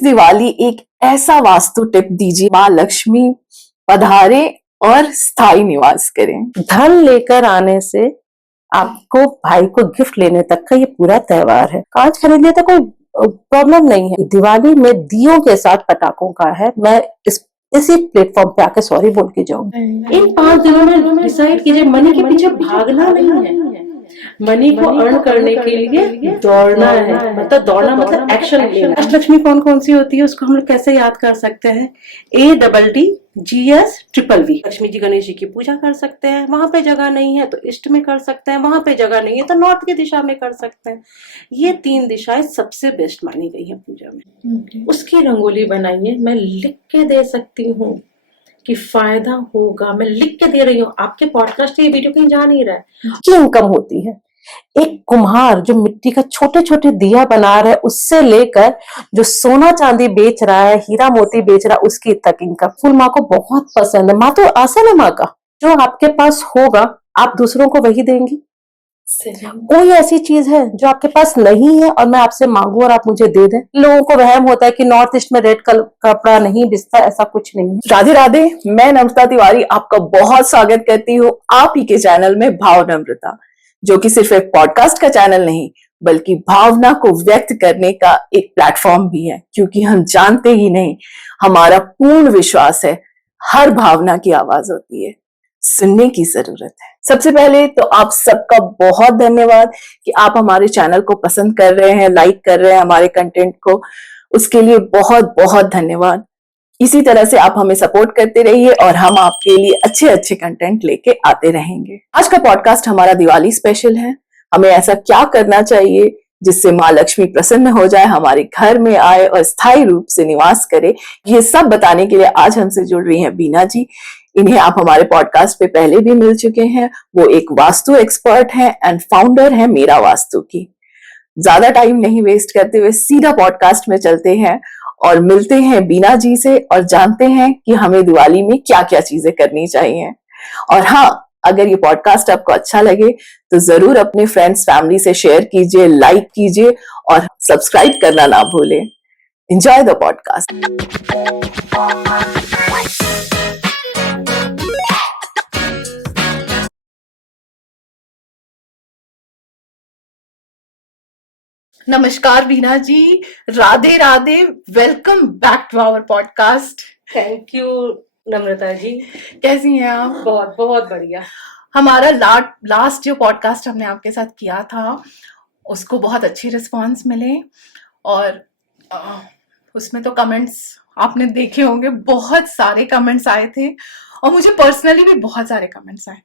इस दिवाली एक ऐसा वास्तु टिप दीजिए माँ लक्ष्मी पधारे और स्थायी निवास करें। धन लेकर आने से आपको भाई को गिफ्ट लेने तक का ये पूरा त्योहार है। कांच खरीदने तो कोई प्रॉब्लम नहीं है, दिवाली में दियों के साथ पटाखों का है। मैं इसी प्लेटफॉर्म पे आके सॉरी बोल के जाऊंगी। इन 5 दिनों में डिसाइड कीजिए, मनी के पीछे भागना नहीं है, मनी को अर्न करने के लिए दौड़ना है। मतलब दौड़ना मतलब एक्शन लेना। अष्टलक्ष्मी कौन कौन सी होती है उसको हम लोग कैसे याद कर सकते हैं? ADDGS लक्ष्मी जी गणेश जी की पूजा कर सकते हैं, वहां पे जगह नहीं है तो ईस्ट में कर सकते हैं, वहां पे जगह नहीं है तो नॉर्थ की दिशा में कर सकते हैं। ये 3 दिशाएं सबसे बेस्ट मानी गई है पूजा में। उसकी रंगोली बनाइए। मैं लिख के दे सकती हूँ कि फायदा होगा, मैं लिख के दे रही हूँ। आपके पॉडकास्ट ये वीडियो कहीं जा नहीं रहा है। की इनकम होती है। एक कुम्हार जो मिट्टी का छोटे छोटे दिया बना रहा है, उससे लेकर जो सोना चांदी बेच रहा है, हीरा मोती बेच रहा है, उसकी तक इनकम। फूल माँ को बहुत पसंद है। माँ तो आसन है माँ का। जो आपके पास होगा आप दूसरों को वही देंगी। कोई ऐसी चीज है जो आपके पास नहीं है और मैं आपसे मांगू और आप मुझे दे दें? लोगों को वहम होता है कि नॉर्थ ईस्ट में रेड कपड़ा नहीं बिकता। ऐसा कुछ नहीं है। राधे राधे, मैं नम्रता तिवारी आपका बहुत स्वागत करती हूँ आप ही के चैनल में भाव नम्रता, जो कि सिर्फ एक पॉडकास्ट का चैनल नहीं बल्कि भावना को व्यक्त करने का एक प्लेटफॉर्म भी है। क्योंकि हम जानते ही नहीं, हमारा पूर्ण विश्वास है हर भावना की आवाज होती है, सुनने की जरूरत है। सबसे पहले तो आप सबका बहुत धन्यवाद कि आप हमारे चैनल को पसंद कर रहे हैं, लाइक कर रहे हैं हमारे कंटेंट को। उसके लिए बहुत बहुत धन्यवाद। इसी तरह से आप हमें सपोर्ट करते रहिए और हम आपके लिए अच्छे अच्छे कंटेंट लेके आते रहेंगे। आज का पॉडकास्ट हमारा दिवाली स्पेशल है। हमें ऐसा क्या करना चाहिए जिससे माँ लक्ष्मी प्रसन्न हो जाए, हमारे घर में आए और स्थायी रूप से निवास करे, ये सब बताने के लिए आज हमसे जुड़ रही हैं बीना जी। इन्हें आप हमारे पॉडकास्ट पे पहले भी मिल चुके हैं। वो एक वास्तु एक्सपर्ट हैं एंड फाउंडर हैं मेरा वास्तु की। ज्यादा टाइम नहीं वेस्ट करते हुए सीधा पॉडकास्ट में चलते हैं और मिलते हैं बीना जी से और जानते हैं कि हमें दिवाली में क्या क्या चीजें करनी चाहिए। और हाँ, अगर ये पॉडकास्ट आपको अच्छा लगे तो जरूर अपने फ्रेंड्स फैमिली से शेयर कीजिए, लाइक कीजिए और सब्सक्राइब करना ना भूलें। Enjoy the podcast. नमस्कार Bina ji, Radhe Radhe, welcome back to our podcast. Thank you Namrata ji. कैसी हैं आप? बहुत बहुत बढ़िया। हमारा लास्ट जो पॉडकास्ट हमने आपके साथ किया था उसको बहुत अच्छे रिस्पांस मिले और उसमें तो कमेंट्स आपने देखे होंगे, बहुत सारे कमेंट्स आए थे और मुझे पर्सनली भी बहुत सारे कमेंट्स आए।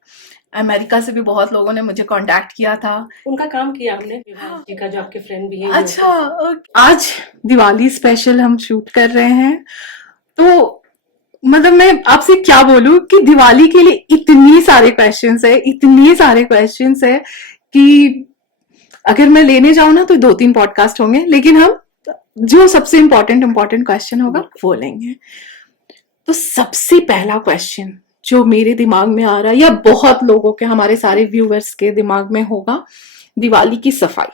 अमेरिका से भी बहुत लोगों ने मुझे कांटेक्ट किया था। उनका काम किया हमने, जी का जो आपके फ्रेंड भी है। अच्छा, आज दिवाली स्पेशल हम शूट कर रहे हैं तो मतलब मैं आपसे क्या बोलूं कि दिवाली के लिए इतनी सारे क्वेश्चंस है कि अगर मैं लेने जाऊं ना तो 2-3 पॉडकास्ट होंगे, लेकिन हम जो सबसे इम्पोर्टेंट क्वेश्चन होगा वो लेंगे। तो सबसे पहला क्वेश्चन जो मेरे दिमाग में आ रहा है या बहुत लोगों के, हमारे सारे व्यूअर्स के दिमाग में होगा, दिवाली की सफाई।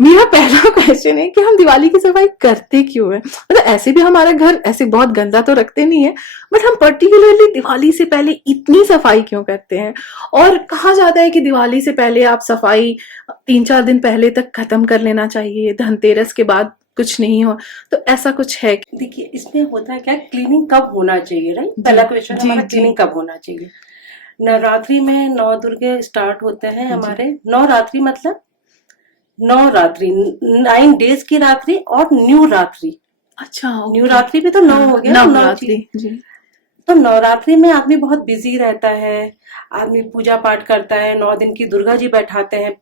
मेरा पहला क्वेश्चन है कि हम दिवाली की सफाई करते क्यों है? मतलब ऐसे भी हमारा घर ऐसे बहुत गंदा तो रखते नहीं है, बट हम पर्टिकुलरली दिवाली से पहले इतनी सफाई क्यों करते हैं? और कहा जाता है कि दिवाली से पहले आप सफाई 3-4 दिन पहले तक खत्म कर लेना चाहिए, धनतेरस के बाद कुछ नहीं हो। तो ऐसा कुछ है? देखिए, इसमें होता है क्या, क्लीनिंग कब होना चाहिए, राइट? पहला क्वेश्चन हमारा क्लीनिंग कब होना चाहिए। नवरात्रि में 9 दुर्गे स्टार्ट होते हैं हमारे। नवरात्रि मतलब 9 रात्रि, 9 डेज की रात्रि और न्यू रात्रि। अच्छा, न्यू रात्रि भी तो 9 हो गया। नवरात्रि जी। तो नवरात्रि में आदमी बहुत बिजी रहता है, आदमी पूजा पाठ करता है, 9 दिन की दुर्गा जी बैठाते हैं,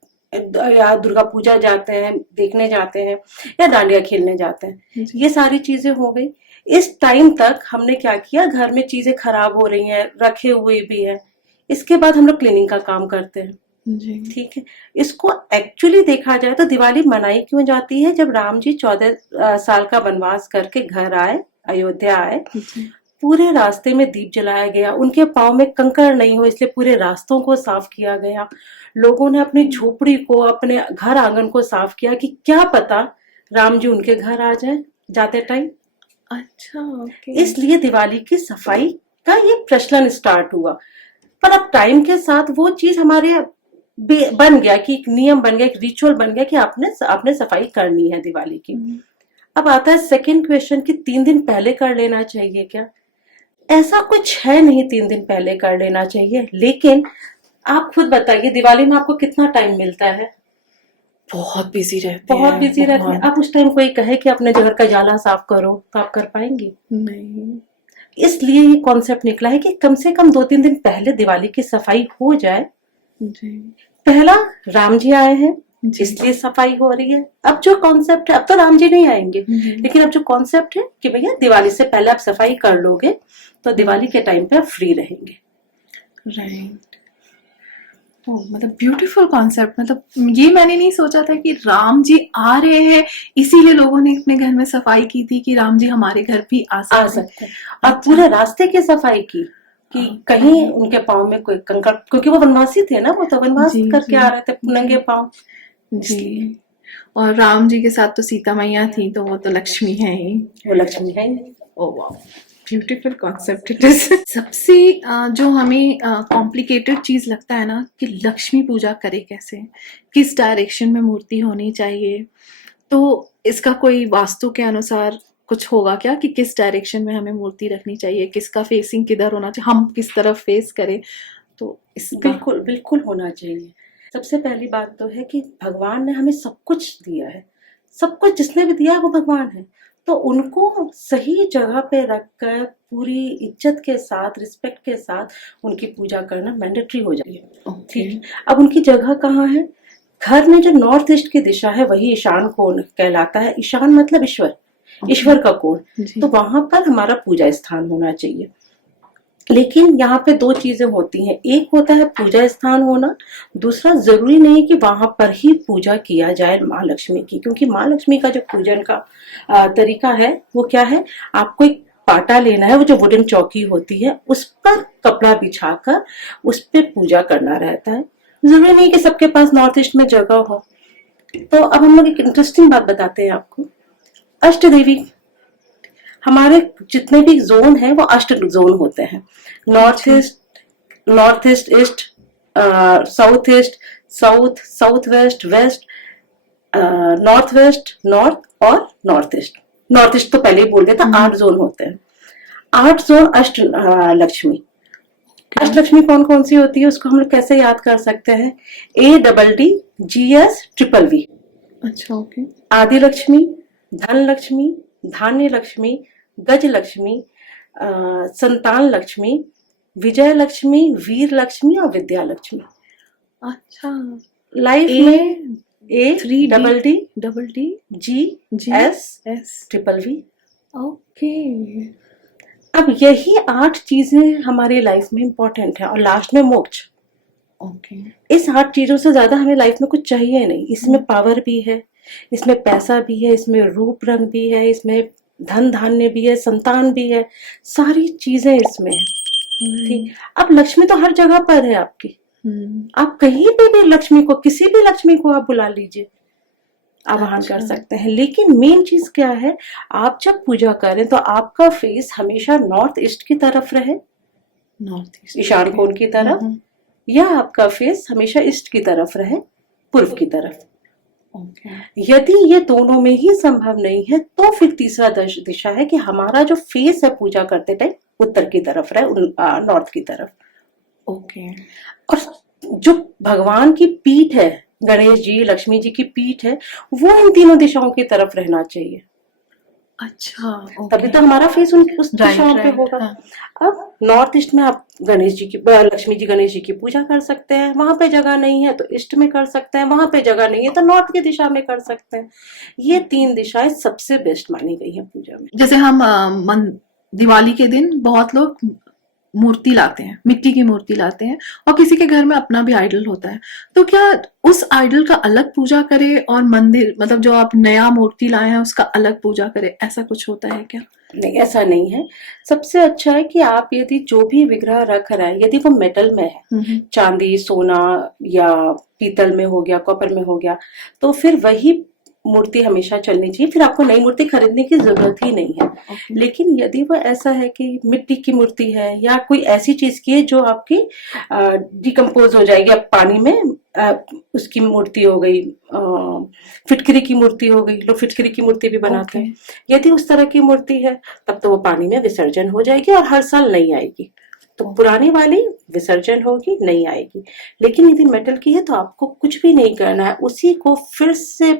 या दुर्गा पूजा जाते हैं, देखने जाते हैं, या डांडिया खेलने जाते हैं। ये सारी चीजें हो गई। इस टाइम तक हमने क्या किया, घर में चीजें खराब हो रही हैं, रखे हुए भी है। इसके बाद हम लोग क्लीनिंग का काम करते हैं। ठीक है। इसको एक्चुअली देखा जाए तो दिवाली मनाई क्यों जाती है? जब राम जी 14 साल का वनवास करके घर आए, अयोध्या आए, पूरे रास्ते में दीप जलाया गया, उनके पाँव में कंकड़ नहीं हो इसलिए पूरे रास्तों को साफ किया गया। लोगों ने अपनी झोपड़ी को, अपने घर आंगन को साफ किया कि क्या पता राम जी उनके घर आ जाए। जाते टाइम। अच्छा, ओके। इसलिए दिवाली की सफाई का ये प्रचलन स्टार्ट हुआ। पर अब टाइम के साथ वो चीज हमारे बन गया कि एक नियम बन गया, एक रिचुअल बन गया कि आपने सफाई करनी है दिवाली की। अब आता है सेकंड क्वेश्चन कि 3 दिन पहले कर लेना चाहिए क्या? ऐसा कुछ है नहीं 3 दिन पहले कर लेना चाहिए, लेकिन आप खुद बताइए दिवाली में आपको कितना टाइम मिलता है? बहुत बिजी रहते बहुत हैं, बिजी रहते हैं। अब उस टाइम कोई कहे कि अपने घर का जाला साफ करो तो आप कर पाएंगे? नहीं। इसलिए ये कॉन्सेप्ट निकला है कि कम से कम 2-3 दिन पहले दिवाली की सफाई हो जाए। जी। पहला, राम जी आए हैं जी। इसलिए सफाई हो रही है। अब जो कॉन्सेप्ट है, अब तो राम जी नहीं आएंगे, जी। लेकिन अब जो कॉन्सेप्ट है कि भैया दिवाली से पहले आप सफाई कर लोगे तो दिवाली के टाइम पे आप फ्री रहेंगे। राइट। मतलब ब्यूटीफुल कॉन्सेप्ट। मतलब ये मैंने नहीं सोचा था कि राम जी आ रहे हैं इसीलिए लोगों ने अपने घर में सफाई की थी कि राम जी हमारे घर भी आ सकते हैं। और पूरे रास्ते की सफाई की कि कहीं उनके पाँव में कोई कंकड़, क्योंकि वो वनवासी थे ना, वो तो वनवास जी, करके जी, आ रहे थे नंगे पाँव। जी। और राम जी के साथ तो सीता मैया थी, तो वो तो लक्ष्मी है ही। वो लक्ष्मी है ही। Oh wow, beautiful concept it is. सबसे जो हमें कॉम्प्लिकेटेड चीज लगता है ना कि लक्ष्मी पूजा करे कैसे, किस डायरेक्शन में मूर्ति होनी चाहिए, तो इसका कोई वास्तु के अनुसार कुछ होगा क्या कि किस डायरेक्शन में हमें मूर्ति रखनी चाहिए, किसका फेसिंग किधर होना चाहिए, हम किस तरफ फेस करें, तो इसका बिल्कुल बिल्कुल होना चाहिए। सबसे पहली बात तो है कि भगवान ने हमें सब कुछ दिया है, सब कुछ जिसने भी दिया है वो भगवान है, तो उनको सही जगह पे रखकर पूरी इज्जत के साथ, रिस्पेक्ट के साथ उनकी पूजा करना मैंडेटरी हो जाए। ठीक, अब उनकी जगह कहाँ है? घर में जो नॉर्थ ईस्ट की दिशा है वही ईशान कोण कहलाता है। ईशान मतलब ईश्वर, ईश्वर का कोण, तो वहां पर हमारा पूजा स्थान होना चाहिए। लेकिन यहाँ पे 2 चीजें होती हैं, एक होता है पूजा स्थान होना, दूसरा जरूरी नहीं कि वहां पर ही पूजा किया जाए माँ लक्ष्मी की, क्योंकि माँ लक्ष्मी का जो पूजन का तरीका है वो क्या है, आपको एक पाटा लेना है, वो जो वुडन चौकी होती है उस पर कपड़ा बिछाकर उस पर पूजा करना रहता है। जरूरी नहीं कि सबके पास नॉर्थ ईस्ट में जगह हो। तो अब हम लोग एक इंटरेस्टिंग बात बताते हैं आपको। अष्ट देवी, हमारे जितने भी जोन है वो अष्ट जोन होते हैं। North east, east, south east, south, south west, west, north west, north और नॉर्थ ईस्ट। नॉर्थ ईस्ट तो पहले ही बोल दिया था। 8 जोन होते हैं। 8 जोन अष्ट लक्ष्मी। अष्ट लक्ष्मी कौन कौन सी होती है उसको हम लोग कैसे याद कर सकते हैं? ADDGS V। अच्छा, ओके। आदि लक्ष्मी, धन लक्ष्मी, धान्य लक्ष्मी, गज लक्ष्मी, संतान लक्ष्मी, विजय लक्ष्मी, वीर लक्ष्मी और विद्या लक्ष्मी। अच्छा, लाइफ में ADDGS ओके। अब यही 8 चीजें हमारी लाइफ में इंपॉर्टेंट है, और लास्ट में मोक्ष। ओके। इस 8 चीजों से ज्यादा हमें लाइफ में कुछ चाहिए नहीं। इसमें पावर भी है, इसमें पैसा भी है, इसमें रूप रंग भी है, इसमें धन धान्य भी है, संतान भी है, सारी चीजें इसमें है। ठीक, अब लक्ष्मी तो हर जगह पर है आपकी। आप कहीं पे भी लक्ष्मी को, किसी भी लक्ष्मी को आप बुला लीजिए, आवाहन कर सकते हैं। लेकिन मेन चीज क्या है, आप जब पूजा करें तो आपका फेस हमेशा नॉर्थ ईस्ट की तरफ रहे, नॉर्थ ईस्ट, ईशान कोण की तरफ, या आपका फेस हमेशा ईस्ट की तरफ रहे, पूर्व की तरफ। यदि ये दोनों में ही संभव नहीं है तो फिर तीसरा दिशा है कि हमारा जो फेस है पूजा करते टाइम उत्तर की तरफ रहे, नॉर्थ की तरफ। ओके। और जो भगवान की पीठ है, गणेश जी, लक्ष्मी जी की पीठ है, वो इन तीनों दिशाओं की तरफ रहना चाहिए। अच्छा, तभी तो हमारा फेस उस दिशाओं पे होगा। अब नॉर्थ ईस्ट में आप गणेश जी की, लक्ष्मी जी गणेश जी की पूजा कर सकते हैं, वहां पे जगह नहीं है तो ईस्ट में कर सकते हैं, वहां पे जगह नहीं है तो नॉर्थ की दिशा में कर सकते हैं। ये 3 दिशाएं सबसे बेस्ट मानी गई है पूजा में। जैसे हम दिवाली के दिन बहुत लोग मूर्ति लाते हैं, मिट्टी की मूर्ति लाते हैं, और किसी के घर में अपना भी आइडल होता है, तो क्या उस आइडल का अलग पूजा करे और मंदिर, मतलब जो आप नया मूर्ति लाए हैं उसका अलग पूजा करे, ऐसा कुछ होता है क्या? नहीं, ऐसा नहीं है। सबसे अच्छा है कि आप यदि जो भी विग्रह रख रहे हैं, यदि वो मेटल में है, चांदी, सोना या पीतल में हो गया, कॉपर में हो गया, तो फिर वही मूर्ति हमेशा चलनी चाहिए, फिर आपको नई मूर्ति खरीदने की जरूरत ही नहीं है। लेकिन यदि वो ऐसा है कि मिट्टी की मूर्ति है या कोई ऐसी चीज की है जो आपकी डिकम्पोज हो जाएगी, अब पानी में उसकी मूर्ति हो गई, फिटकरी की मूर्ति हो गई, लोग फिटकरी की मूर्ति भी बनाते हैं, यदि उस तरह की मूर्ति है तब तो वो पानी में विसर्जन हो जाएगी और हर साल नहीं आएगी। तो पुरानी वाली विसर्जन होगी, नहीं आएगी। लेकिन यदि मेटल की है तो आपको कुछ भी नहीं करना है, उसी को फिर से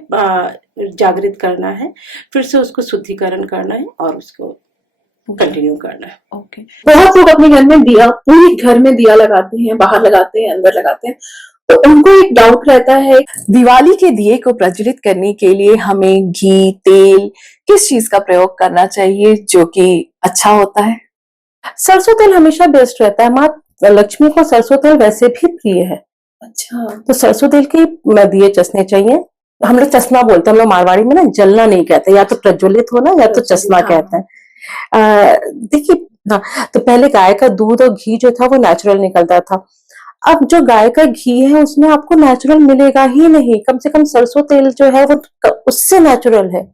जागृत करना है, फिर से उसको शुद्धिकरण करना है और उसको कंटिन्यू करना है। ओके। बहुत लोग अपने घर में दिया, पूरे घर में दिया लगाते हैं, बाहर लगाते हैं, अंदर लगाते हैं, तो उनको एक डाउट रहता है दिवाली के दिए को प्रज्वलित करने के लिए हमें घी, तेल, किस चीज का प्रयोग करना चाहिए जो कि अच्छा होता है? सरसों तेल हमेशा बेस्ट रहता है। माँ लक्ष्मी को सरसों तेल वैसे भी प्रिय है। अच्छा। तो सरसों तेल के दिए चसने चाहिए। हम लोग चसना बोलते हैं, हम लोग मारवाड़ी में ना जलना नहीं कहते, या तो प्रज्वलित होना या तो चसना कहते हैं। देखिए, हाँ, तो पहले गाय का दूध और घी जो था वो नेचुरल निकलता था। अब जो गाय का घी है उसमें आपको नेचुरल मिलेगा ही नहीं, कम से कम सरसों तेल जो है वो उससे नेचुरल है।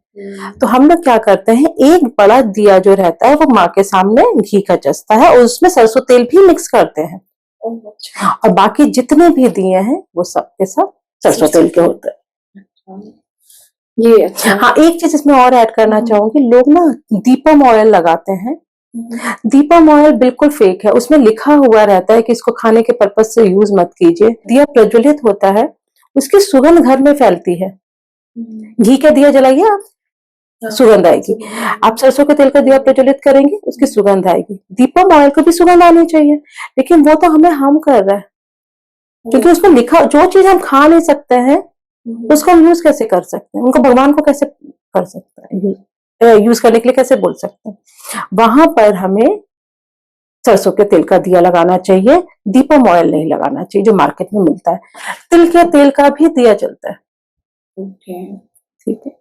तो हम लोग क्या करते हैं, एक बड़ा दिया जो रहता है वो माँ के सामने घी का जसता है और उसमें सरसों तेल भी मिक्स करते हैं। अच्छा। और बाकी जितने भी दिए हैं वो सब के सब सरसों तेल के होते हैं। ये अच्छा। हाँ, एक चीज इसमें और ऐड करना चाहूंगी, लोग ना दीपम ऑयल लगाते हैं। दीपम ऑयल बिल्कुल फेक है, उसमें लिखा हुआ रहता है कि इसको खाने के पर्पज से यूज मत कीजिए। दिया प्रज्वलित होता है, उसकी सुगंध घर में फैलती है। घी का दिया जलाइए आप, सुगंध आएगी। आप सरसों के तेल का दिया प्रज्वलित करेंगे, उसकी सुगंध आएगी। दीपम ऑयल को भी सुगंध आनी चाहिए, लेकिन वो तो हम कर रहे हैं, क्योंकि उसमें लिखा, जो चीज हम खा नहीं सकते हैं उसको हम यूज कैसे कर सकते हैं, उनको भगवान को कैसे कर सकते हैं, यूज करने के लिए कैसे बोल सकते हैं। वहां पर हमें सरसों के तेल का दिया लगाना चाहिए, दीपम ऑयल नहीं लगाना चाहिए जो मार्केट में मिलता है। तिल के तेल का भी दिया चलता है। ओके, ठीक है।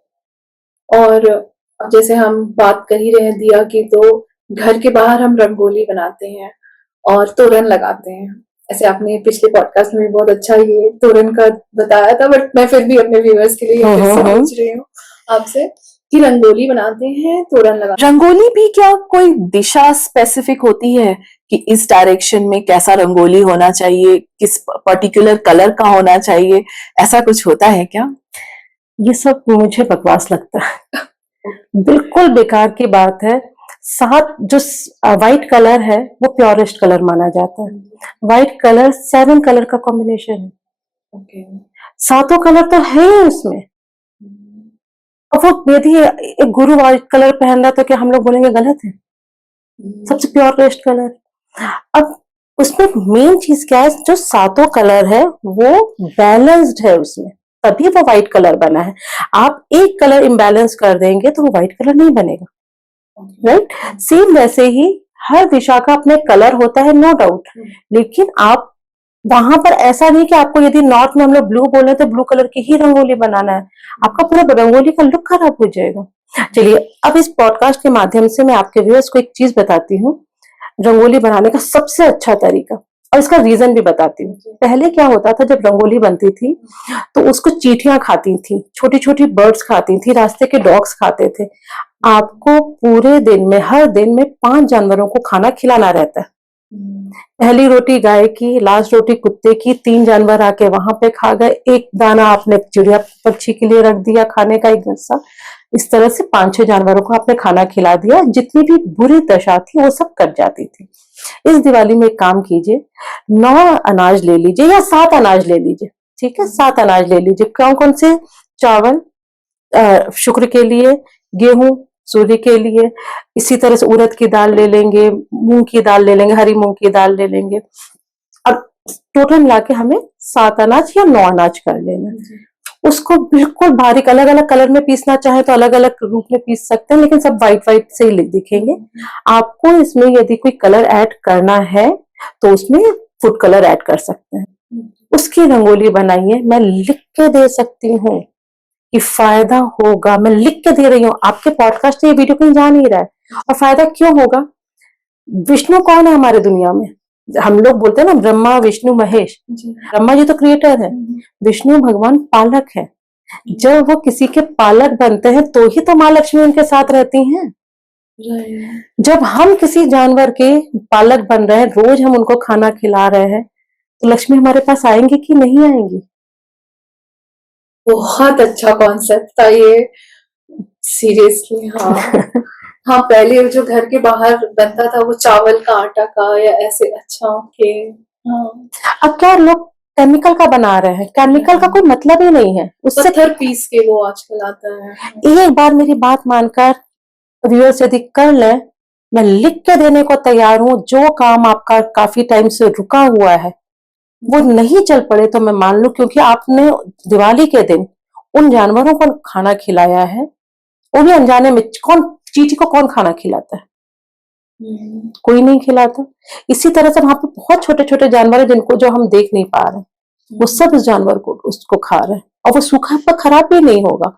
और जैसे हम बात कर ही रहे हैं दिया की, तो घर के बाहर हम रंगोली बनाते हैं और तोरण लगाते हैं। ऐसे आपने पिछले पॉडकास्ट में भी बहुत अच्छा ये तोरण का बताया था, बट मैं फिर भी अपने व्यूअर्स के लिए फिर से पूछ रही हूँ आपसे कि रंगोली बनाते हैं, तोरण लगाते हैं। रंगोली भी क्या कोई दिशा स्पेसिफिक होती है कि इस डायरेक्शन में कैसा रंगोली होना चाहिए, किस पर्टिकुलर कलर का होना चाहिए, ऐसा कुछ होता है क्या? ये सब मुझे बकवास लगता है। बिल्कुल बेकार की बात है। सात जो व्हाइट कलर है वो प्योरेस्ट कलर माना जाता है। व्हाइट कलर 7 कलर का कॉम्बिनेशन है। ओके। सातों कलर तो है ही उसमें। अब वो यदि एक गुरु व्हाइट कलर पहन रहा तो क्या हम लोग बोलेंगे गलत है? सबसे प्योरेस्ट कलर। अब उसमें मेन चीज क्या है, जो सातों कलर है वो बैलेंस्ड है उसमें, तभी वो व्हाइट कलर बना है। आप एक कलर इम्बैलेंस कर देंगे तो वो व्हाइट कलर नहीं बनेगा, राइट? सेम वैसे ही हर दिशा का अपने कलर होता है, नो डाउट। लेकिन आप वहां पर ऐसा नहीं कि आपको यदि नॉर्थ में हम लोग ब्लू बोले तो ब्लू कलर की ही रंगोली बनाना है, आपका पूरा रंगोली का लुक खराब हो जाएगा। चलिए, अब इस पॉडकास्ट के माध्यम से मैं आपके व्यूअर्स को एक चीज बताती हूँ, रंगोली बनाने का सबसे अच्छा तरीका, और इसका रीजन भी बताती हूँ। पहले क्या होता था, जब रंगोली बनती थी तो उसको चींटियां खाती थी, छोटी छोटी बर्ड्स खाती थी, रास्ते के डॉग्स खाते थे। आपको पूरे दिन में, हर दिन में 5 जानवरों को खाना खिलाना रहता है। पहली रोटी गाय की, लास्ट रोटी कुत्ते की, 3 जानवर आके वहां पे खा गए, एक दाना आपने चिड़िया पक्षी के लिए रख दिया खाने का, एक हिस्सा। इस तरह से 5-6 जानवरों को आपने खाना खिला दिया, जितनी भी बुरी दशा थी वो सब कट जाती थी। इस दिवाली में एक काम कीजिए, 9 अनाज ले लीजिए या 7 अनाज ले लीजिए, ठीक है? 7 अनाज ले लीजिए। कौन कौन से? चावल शुक्र के लिए, गेहूं सूर्य के लिए, इसी तरह से उड़द की दाल ले लेंगे, मूंग की दाल ले लेंगे, हरी मूंग की दाल ले लेंगे, और टोटल मिला के हमें 7 अनाज या 9 अनाज कर लेना। उसको बिल्कुल बारीक, अलग अलग कलर में पीसना चाहे तो अलग अलग रूप में पीस सकते हैं, लेकिन सब व्हाइट व्हाइट से ही दिखेंगे। आपको इसमें यदि कोई कलर ऐड करना है तो उसमें फूड कलर ऐड कर सकते हैं। उसकी रंगोली बनाइए। मैं लिख के दे सकती हूँ कि फायदा होगा, मैं लिख के दे रही हूँ। आपके पॉडकास्ट से ये वीडियो कहीं जा नहीं रहा है। और फायदा क्यों होगा? विष्णु कौन है हमारे दुनिया में? हम लोग बोलते हैं ना, ब्रह्मा विष्णु महेश। ब्रह्मा जी तो क्रिएटर है, विष्णु भगवान पालक है। जब वो किसी के पालक बनते हैं तो ही तो माँ लक्ष्मी उनके साथ रहती हैं। जब हम किसी जानवर के पालक बन रहे हैं, रोज हम उनको खाना खिला रहे हैं, तो लक्ष्मी हमारे पास आएंगी कि नहीं आएंगी? बहुत अच्छा कॉन्सेप्ट था ये, सीरियसली। हाँ हाँ, पहले जो घर के बाहर बनता था वो चावल का आटा का या ऐसे, अच्छा ओके। हाँ, अब क्या लोग केमिकल का बना रहे हैं, केमिकल का कोई मतलब ही नहीं है उससे। पत्थर पीस के वो आजकल आता है। एक बार मेरी बात मानकर व्यूअर्स यदि कर ले, मैं लिख के देने को तैयार हूँ, जो काम आपका काफी टाइम से रुका हुआ है वो नहीं चल पड़े तो मैं मान लूं, क्योंकि आपने दिवाली के दिन उन जानवरों को खाना खिलाया है, वो भी अनजाने में। कौन चींटी को कौन खाना खिलाता है? कोई नहीं खिलाता। इसी तरह से वहां पे बहुत छोटे छोटे जानवर है जिनको जो हम देख नहीं पा रहे, वो सब उस जानवर को उसको खा रहे हैं, और वो सूखा पर खराब भी नहीं होगा।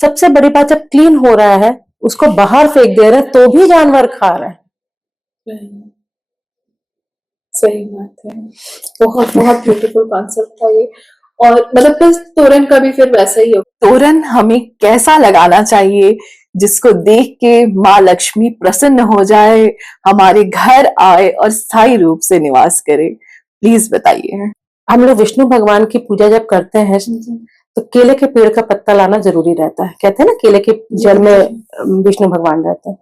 सबसे बड़ी बात, जब क्लीन हो रहा है उसको बाहर फेंक दे रहे हैं तो भी जानवर खा रहे हैं। सही बात है। बहुत बहुत ब्यूटीफुल कॉन्सेप्ट था ये। और मतलब बस तोरन का भी फिर वैसा ही हो, तोरन हमें कैसा लगाना चाहिए जिसको देख के माँ लक्ष्मी प्रसन्न हो जाए, हमारे घर आए और स्थायी रूप से निवास करे, प्लीज बताइए। हम लोग विष्णु भगवान की पूजा जब करते हैं तो केले के पेड़ का पत्ता लाना जरूरी रहता है। कहते हैं ना, केले के जल में विष्णु भगवान रहते हैं।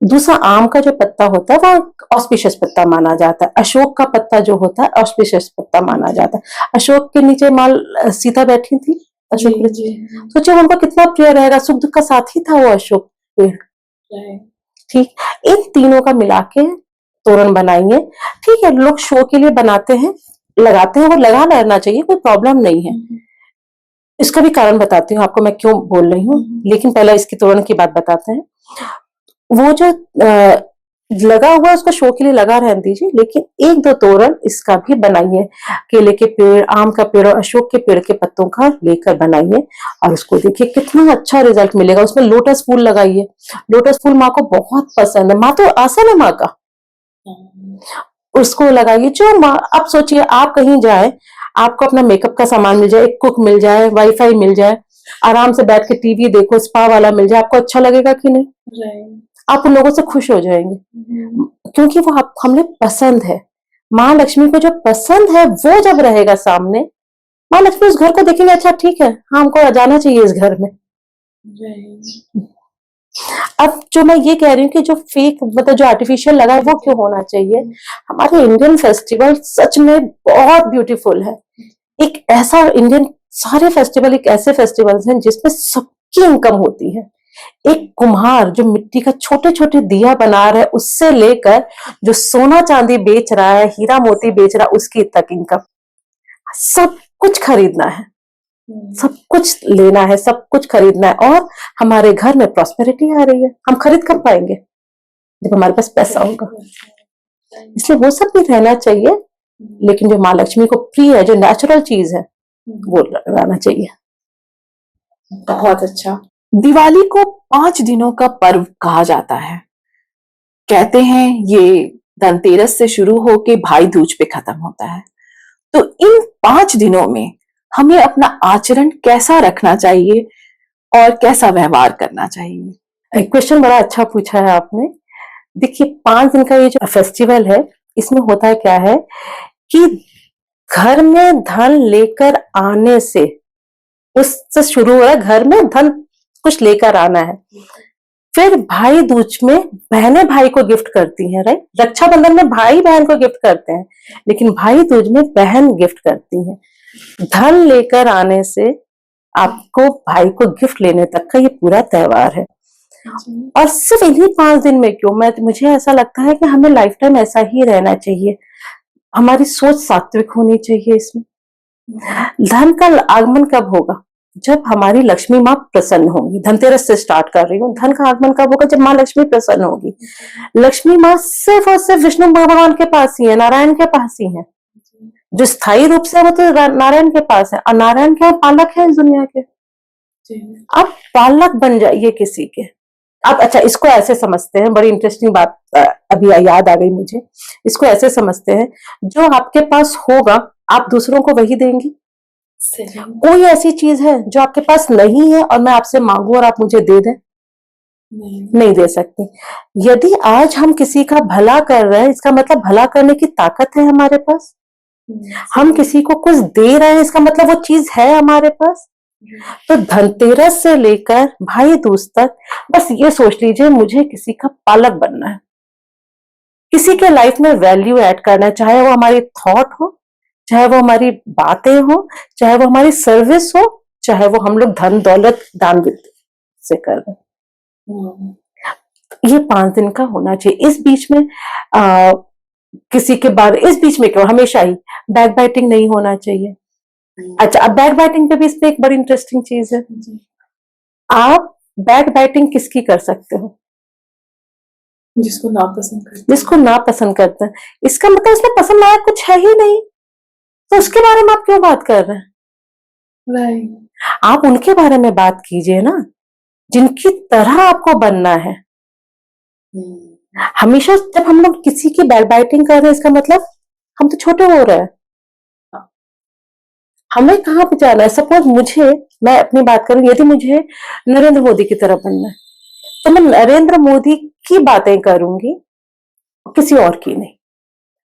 दूसरा, आम का जो पत्ता होता है वो ऑस्पिशियस पत्ता माना जाता है। अशोक का पत्ता जो होता है ऑस्पिशियस पत्ता माना जाता है। अशोक के नीचे माल सीता बैठी थी, अशोक के नीचे। सोचो उनको कितना प्रिय रहेगा, सुख दुख का साथी था वो अशोक पेड़। ठीक, इन तीनों का मिला के तोरण बनाएंगे। ठीक है, लोग शो के लिए बनाते हैं, लगाते हैं, वो लगा रहना चाहिए, कोई प्रॉब्लम नहीं है। इसका भी कारण बताती हूँ आपको मैं क्यों बोल रही हूँ, लेकिन पहले इसकी तोरण की बात बताते हैं। वो जो लगा हुआ है उसको शो के लिए लगा रहने दीजिए, लेकिन एक दो तोरण इसका भी बनाइए। केले के पेड़, आम का पेड़ और अशोक के पेड़ के पत्तों का लेकर बनाइए, और उसको देखिए कितना अच्छा रिजल्ट मिलेगा। उसमें लोटस फूल लगाइए। लोटस फूल माँ को बहुत पसंद है, माँ तो आसन है माँ का, उसको लगाइए। जो माँ, आप सोचिए आप कहीं जाए, आपको अपना मेकअप का सामान मिल जाए, एक कुक मिल जाए, वाईफाई मिल जाए, आराम से बैठ के टीवी देखो, स्पा वाला मिल जाए, आपको अच्छा लगेगा कि नहीं? आप उन लोगों से खुश हो जाएंगे, क्योंकि वो आप हमें पसंद है। माँ लक्ष्मी को जो पसंद है वो जब रहेगा सामने, माँ लक्ष्मी उस घर को देखेंगे, अच्छा ठीक है, हाँ हमको जाना चाहिए इस घर में। अब जो मैं ये कह रही हूँ कि जो फेक, मतलब जो आर्टिफिशियल लगा है वो क्यों होना चाहिए? हमारे इंडियन फेस्टिवल सच में बहुत ब्यूटीफुल है। एक ऐसा इंडियन, सारे फेस्टिवल एक ऐसे फेस्टिवल्स हैं जिसमें सबकी इनकम होती है। एक कुम्हार जो मिट्टी का छोटे छोटे दिया बना रहा है, उससे लेकर जो सोना चांदी बेच रहा है, हीरा मोती बेच रहा है, उसकी तक इनकम। सब कुछ खरीदना है, सब कुछ लेना है, सब कुछ खरीदना है, और हमारे घर में प्रॉस्पेरिटी आ रही है। हम खरीद कर पाएंगे जब हमारे पास पैसा होगा। इसलिए वो सब भी रहना चाहिए, लेकिन जो माँ लक्ष्मी को प्रिय है, जो नेचुरल चीज है, वो रहना चाहिए। बहुत अच्छा। दिवाली को 5 दिनों का पर्व कहा जाता है। कहते हैं ये धनतेरस से शुरू होके भाई दूज पे खत्म होता है। तो इन 5 दिनों में हमें अपना आचरण कैसा रखना चाहिए और कैसा व्यवहार करना चाहिए? क्वेश्चन बड़ा अच्छा पूछा है आपने। देखिए, 5 दिन का ये जो फेस्टिवल है, इसमें होता है क्या है कि घर में धन लेकर आने से, उससे शुरू हो रहा है, घर में धन कुछ लेकर आना है। फिर भाई दूज में बहनें भाई को गिफ्ट करती हैं, राइट? रक्षाबंधन में भाई बहन को गिफ्ट करते हैं, लेकिन भाई दूज में बहन गिफ्ट करती है। धन लेकर आने से आपको भाई को गिफ्ट लेने तक का ये पूरा त्योहार है। और सिर्फ इन्हीं 5 दिन में क्यों, मुझे ऐसा लगता है कि हमें लाइफ टाइम ऐसा ही रहना चाहिए। हमारी सोच सात्विक होनी चाहिए इसमें। धन का आगमन कब होगा? जब हमारी लक्ष्मी माँ प्रसन्न होगी। धनतेरस से स्टार्ट कर रही हूँ। धन का आगमन कब होगा? जब माँ लक्ष्मी प्रसन्न होगी। लक्ष्मी माँ सिर्फ और सिर्फ विष्णु भगवान के पास ही है, नारायण के पास ही है। जो स्थायी रूप से है वो तो नारायण के पास है, और नारायण क्या पालक है इस दुनिया के। आप पालक बन जाइए किसी के। आप, अच्छा, इसको ऐसे समझते हैं, बड़ी इंटरेस्टिंग बात अभी याद आ गई मुझे। इसको ऐसे समझते हैं, जो आपके पास होगा आप दूसरों को वही देंगी। कोई ऐसी चीज है जो आपके पास नहीं है और मैं आपसे मांगू और आप मुझे दे दें? नहीं दे सकते। यदि आज हम किसी का भला कर रहे हैं, इसका मतलब भला करने की ताकत है हमारे पास। हम किसी को कुछ दे रहे हैं, इसका मतलब वो चीज है हमारे पास। तो धनतेरस से लेकर भाई दूज तक बस ये सोच लीजिए, मुझे किसी का पालक बनना है, किसी के लाइफ में वैल्यू ऐड करना है, चाहे वो हमारी थॉट हो, चाहे वो हमारी बातें हो, चाहे वो हमारी सर्विस हो, चाहे वो हम लोग धन दौलत दान से कर रहे हैं। ये 5 दिन का होना चाहिए। इस बीच में किसी के बारे, इस बीच में क्यों, हमेशा ही बैक बाइटिंग नहीं होना चाहिए। अच्छा, अब बैक बाइटिंग पे भी इस पे एक बड़ी इंटरेस्टिंग चीज है। आप बैक बाइटिंग किसकी कर सकते हो? जिसको नापसंद करते हैं। जिसको नापसंद करते हैं। इसका मतलब इसमें पसंद आया कुछ है ही नहीं, तो उसके बारे में आप क्यों बात कर रहे हैं? राइट। आप उनके बारे में बात कीजिए ना, जिनकी तरह आपको बनना है। हमेशा जब हम लोग किसी की बैक बाइटिंग कर रहे हैं, इसका मतलब हम तो छोटे हो रहे हैं। हमें कहाँ पे जाना है? सपोज मैं अपनी बात करूं, यदि मुझे नरेंद्र मोदी की तरह बनना है, तो मैं नरेंद्र मोदी की बातें करूंगी, किसी और की नहीं।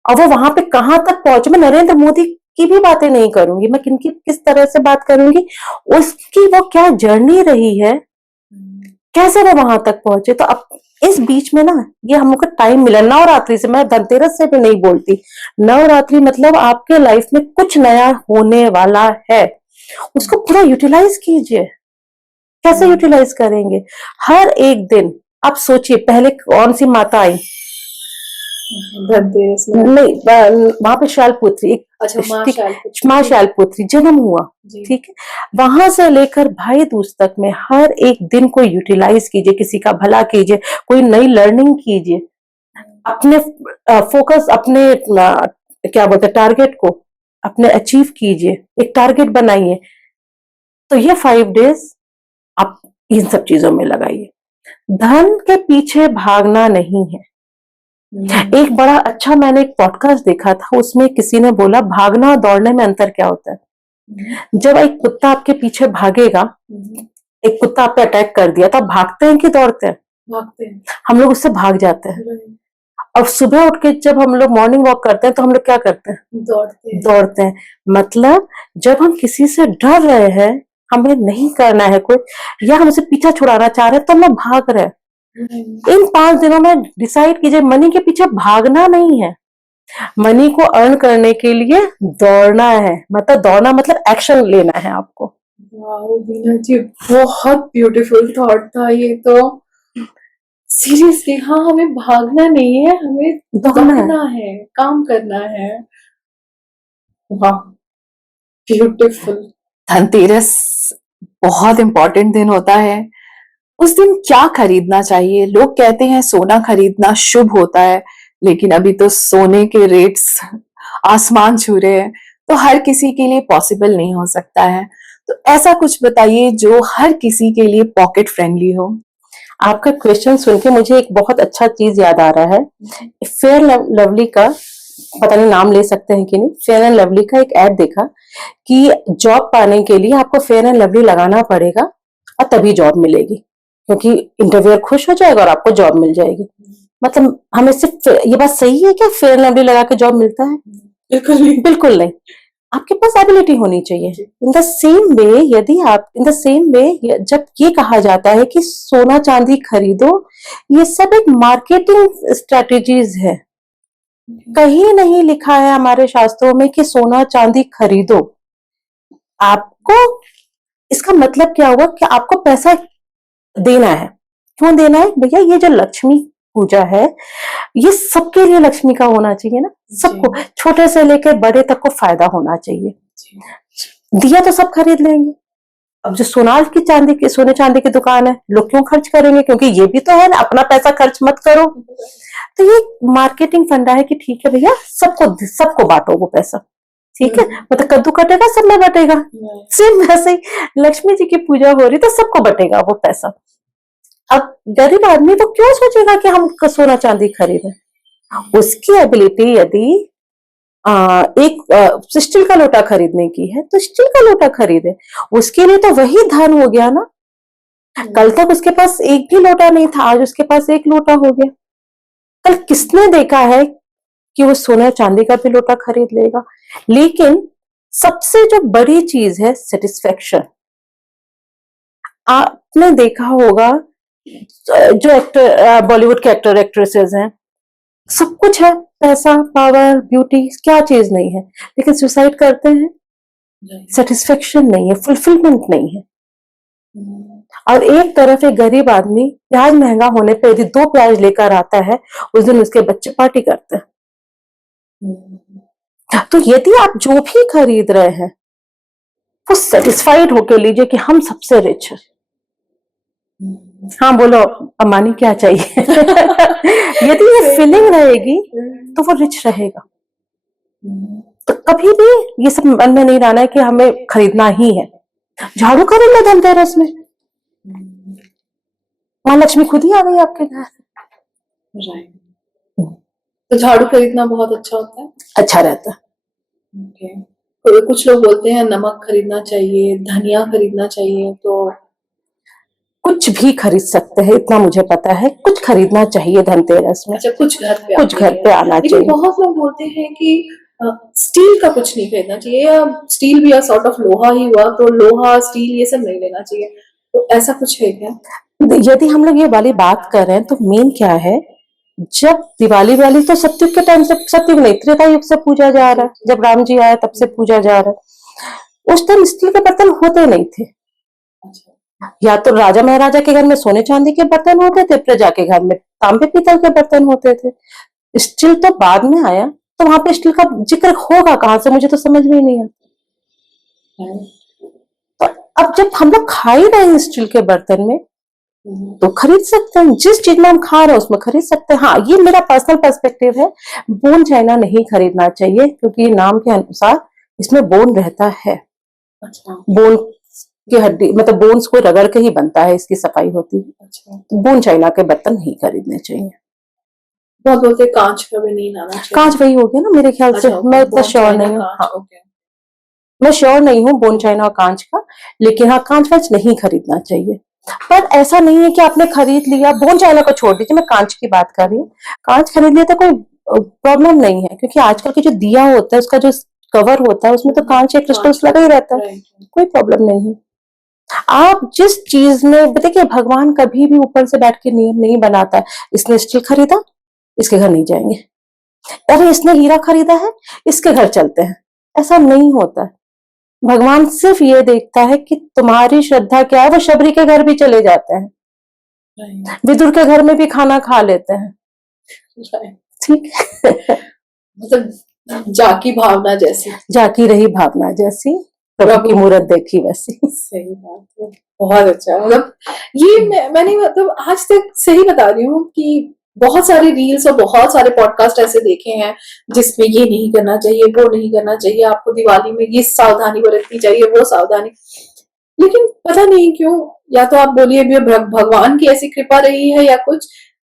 और वो वहां पे कहां तक पहुंचे, मैं नरेंद्र मोदी की भी बातें नहीं करूंगी, मैं किस तरह से बात करूंगी, उसकी वो क्या जर्नी रही है, कैसे वो वहां तक पहुंचे। तो अब इस बीच में ना, ये हम लोग को टाइम मिला नवरात्रि से, मैं धनतेरस से भी नहीं बोलती, नवरात्रि मतलब आपके लाइफ में कुछ नया होने वाला है, उसको पूरा यूटिलाइज कीजिए। कैसे यूटिलाइज करेंगे? हर एक दिन आप सोचिए, पहले कौन सी माता आई? धनतेरस में नहीं, वहां पे शैलपुत्री, अच्छा, माँ शैलपुत्री जन्म हुआ, ठीक है। वहां से लेकर भाई दूज तक में हर एक दिन को यूटिलाइज कीजिए, किसी का भला कीजिए, कोई नई लर्निंग कीजिए, अपने फोकस, अपने क्या बोलते हैं, टारगेट को अपने अचीव कीजिए, एक टारगेट बनाइए। तो ये 5 डेज आप इन सब चीजों में लगाइए। धन के पीछे भागना नहीं है। एक बड़ा अच्छा मैंने एक पॉडकास्ट देखा था, उसमें किसी ने बोला भागना और दौड़ने में अंतर क्या होता है। जब एक कुत्ता आपके पीछे भागेगा, एक कुत्ता आप पे अटैक कर दिया, तो आप भागते हैं कि दौड़ते हैं? भागते हैं। हम लोग उससे भाग जाते हैं। अब सुबह उठ के जब हम लोग मॉर्निंग वॉक करते हैं, तो हम लोग क्या करते हैं? दौड़ते हैं। मतलब जब हम किसी से डर रहे हैं, हमें नहीं करना है कुछ, या हमसे पीछा छुड़ाना चाह रहे हैं, तो हम लोग भाग रहे हैं। इन 5 दिनों में डिसाइड कीजिए, मनी के पीछे भागना नहीं है, मनी को अर्न करने के लिए दौड़ना है। मतलब दौड़ना मतलब एक्शन लेना है आपको। वाओ बीना जी, बहुत ब्यूटीफुल थॉट था ये तो। सीरियसली, हाँ, हमें भागना नहीं है, हमें दौड़ना है, काम करना है। वाह, ब्यूटीफुल। धनतेरस बहुत इंपॉर्टेंट दिन होता है। उस दिन क्या खरीदना चाहिए? लोग कहते हैं सोना खरीदना शुभ होता है, लेकिन अभी तो सोने के रेट्स आसमान छू रहे हैं, तो हर किसी के लिए पॉसिबल नहीं हो सकता है। तो ऐसा कुछ बताइए जो हर किसी के लिए पॉकेट फ्रेंडली हो। आपका क्वेश्चन सुन के मुझे एक बहुत अच्छा चीज याद आ रहा है। फेयर लवली का, पता नहीं नाम ले सकते हैं कि नहीं, फेयर एंड लवली का एक एड देखा कि जॉब पाने के लिए आपको फेयर एंड लवली लगाना पड़ेगा और तभी जॉब मिलेगी, क्योंकि इंटरव्यूअर खुश हो जाएगा और आपको जॉब मिल जाएगी। मतलब हमें सिर्फ ये बात सही है क्या, फेयर एंड लवली लगा के जॉब मिलता है? बिल्कुल नहीं। आपके पास एबिलिटी होनी चाहिए। इन द सेम वे, यदि आप इन द सेम वे, जब ये कहा जाता है कि सोना चांदी खरीदो, ये सब एक मार्केटिंग स्ट्रेटेजीज है। कहीं नहीं लिखा है हमारे शास्त्रों में कि सोना चांदी खरीदो। आपको इसका मतलब क्या हुआ कि आपको पैसा देना है। क्यों देना है भैया? ये जो लक्ष्मी पूजा है, ये सबके लिए लक्ष्मी का होना चाहिए ना, सबको, छोटे से लेकर बड़े तक को फायदा होना चाहिए। दिया तो सब खरीद लेंगे। अब जो सोने चांदी की दुकान है, लोग क्यों खर्च करेंगे? क्योंकि ये भी तो है ना, अपना पैसा खर्च मत करो। तो ये मार्केटिंग फंडा है कि ठीक है भैया, सबको बांटो वो पैसा, ठीक है। मतलब कद्दू कटेगा सब में बटेगा, सिर्फ वैसे ही लक्ष्मी जी की पूजा हो रही तो सबको बटेगा वो पैसा। अब गरीब आदमी तो क्यों सोचेगा कि हम सोना चांदी खरीदें? उसकी एबिलिटी यदि एक स्टील का लोटा खरीदने की है तो स्टील का लोटा खरीदे, उसके लिए तो वही धन हो गया ना। कल तक उसके पास एक भी लोटा नहीं था, आज उसके पास एक लोटा हो गया। कल किसने देखा है कि वो सोने चांदी का भी लोटा खरीद लेगा। लेकिन सबसे जो बड़ी चीज है सेटिस्फेक्शन। आपने देखा होगा जो एक्टर, बॉलीवुड के एक्टर एक्ट्रेसेस हैं, सब कुछ है, पैसा, पावर, ब्यूटी, क्या चीज नहीं है, लेकिन सुसाइड करते हैं। सेटिस्फेक्शन नहीं है, फुलफिलमेंट नहीं है। और एक तरफ एक गरीब आदमी प्याज महंगा होने पे यदि 2 प्याज लेकर आता है, उस दिन उसके बच्चे पार्टी करते हैं। तो यदि आप जो भी खरीद रहे हैं वो सेटिस्फाइड होके लीजिए कि हम सबसे रिच हैं। हाँ बोलो अम्बानी क्या चाहिए। यदि ये फीलिंग रहेगी तो वो रिच रहेगा। तो कभी भी ये सब मन में नहीं लाना है कि हमें खरीदना ही है। झाड़ू खरीद लो धनतेरस में, माँ लक्ष्मी खुद ही आ गई आपके घर। राइट। तो झाड़ू खरीदना बहुत अच्छा होता है, अच्छा रहता है। ओके। तो कुछ लोग बोलते हैं नमक खरीदना चाहिए, धनिया खरीदना चाहिए, तो कुछ भी खरीद सकते हैं, इतना मुझे पता है। कुछ खरीदना चाहिए धनतेरस में। अच्छा, कुछ घर पे कुछ घर पे आना लेकिन चाहिए। बहुत लोग बोलते हैं कि स्टील का कुछ नहीं खरीदना चाहिए, या स्टील भी या सॉर्ट ऑफ लोहा ही हुआ, तो लोहा स्टील ये सब नहीं लेना चाहिए, तो ऐसा कुछ है क्या? यदि हम लोग ये वाली बात कर रहे हैं तो मेन क्या है, जब दिवाली वाली तो सतयुग के टाइम से, सतयुग नहीं त्रेता युग से पूजा जा रहा है, जब राम जी आए तब से पूजा जा रहा है। उस टाइम स्टील के बर्तन होते नहीं थे। या तो राजा महाराजा के घर में सोने चांदी के बर्तन होते थे, प्रजा के घर में तांबे पीतल के बर्तन होते थे। स्टील तो बाद में आया, तो वहां पे स्टील का जिक्र होगा कहां से, मुझे तो समझ में ही नहीं आता। तो अब जब हम लोग खा ही रहे हैं स्टील के बर्तन में तो खरीद सकते हैं, जिस चीज में हम खा रहे हैं उसमें खरीद सकते हैं। हाँ, ये मेरा पर्सनल पर्सपेक्टिव है, बोन चाइना नहीं खरीदना चाहिए, क्योंकि नाम के अनुसार इसमें बोन रहता है। अच्छा। बोन की हड्डी, मतलब बोन्स को रगड़ के ही बनता है, इसकी सफाई होती है। अच्छा। तो बोन चाइना के बर्तन नहीं खरीदने चाहिए। बहुत बोलते हैं कांच का भी नहीं लाना चाहिए। कांच वही हो गया ना मेरे ख्याल से। अच्छा, मैं इतना bone श्योर china नहीं हूँ। कांच, हाँ, ओके। मैं श्योर नहीं हूँ बोन चाइना और कांच का, लेकिन हाँ कांच वांच नहीं खरीदना चाहिए। पर ऐसा नहीं है कि आपने खरीद लिया, बोन चाइना को छोड़ दीजिए, मैं कांच की बात कर रही हूँ। कांच खरीद लिया तो कोई प्रॉब्लम नहीं है, क्योंकि आजकल के जो दिया होता है उसका जो कवर होता है उसमें तो कांच या क्रिस्टल्स लगा ही रहता है, कोई प्रॉब्लम नहीं है। आप जिस चीज में, देखिए भगवान कभी भी ऊपर से बैठ के नियम नहीं बनाता है, इसने स्टील खरीदा इसके घर नहीं जाएंगे, अरे इसने हीरा खरीदा है इसके घर चलते हैं, ऐसा नहीं होता है। भगवान सिर्फ ये देखता है कि तुम्हारी श्रद्धा क्या है। वो शबरी के घर भी चले जाते हैं, विदुर के घर में भी खाना खा लेते हैं, ठीक है। मतलब जाकी भावना जैसी, जाकी रही भावना जैसी, प्रभु की मूरत देखी वैसी। सही बात है, बहुत अच्छा। मतलब ये मैंने मतलब आज तक सही बता रही हूँ कि बहुत सारे रील्स और बहुत सारे पॉडकास्ट ऐसे देखे हैं जिसमें ये नहीं करना चाहिए, वो नहीं करना चाहिए, आपको दिवाली में ये सावधानी बरतनी चाहिए, वो सावधानी। लेकिन पता नहीं क्यों, या तो आप बोलिए भगवान की ऐसी कृपा रही है या कुछ,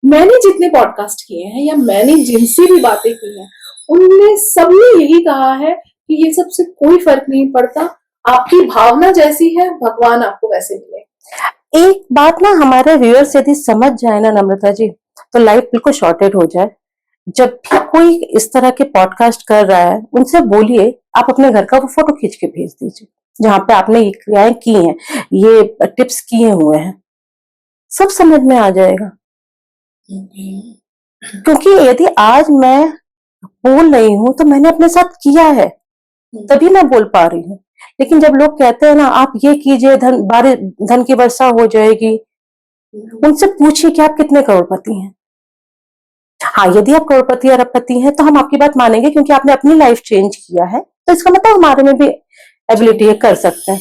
मैंने जितने पॉडकास्ट किए हैं या मैंने जिनसे भी बातें की हैं उनमें सबने यही कहा है कि ये सबसे कोई फर्क नहीं पड़ता, आपकी भावना जैसी है भगवान आपको वैसे मिले। एक बात ना हमारे व्यूअर्स यदि समझ जाए ना नम्रता जी, तो लाइफ बिल्कुल शॉर्टेड हो जाए। जब भी कोई इस तरह के पॉडकास्ट कर रहा है उनसे बोलिए आप अपने घर का वो फोटो खींच के भेज दीजिए जहां पे आपने ये क्रियाएं की हैं, ये टिप्स किए हुए हैं, सब समझ में आ जाएगा। क्योंकि यदि आज मैं बोल रही हूं तो मैंने अपने साथ किया है, तभी मैं बोल पा रही हूँ। लेकिन जब लोग कहते हैं ना आप ये कीजिए धन की वर्षा हो जाएगी, उनसे पूछिए कि आप कितने करोड़पति हैं। हाँ, यदि आप करोड़पति अरबपति हैं तो हम आपकी बात मानेंगे, क्योंकि आपने अपनी लाइफ चेंज किया है, तो इसका मतलब हमारे में भी एबिलिटी है, कर सकते हैं।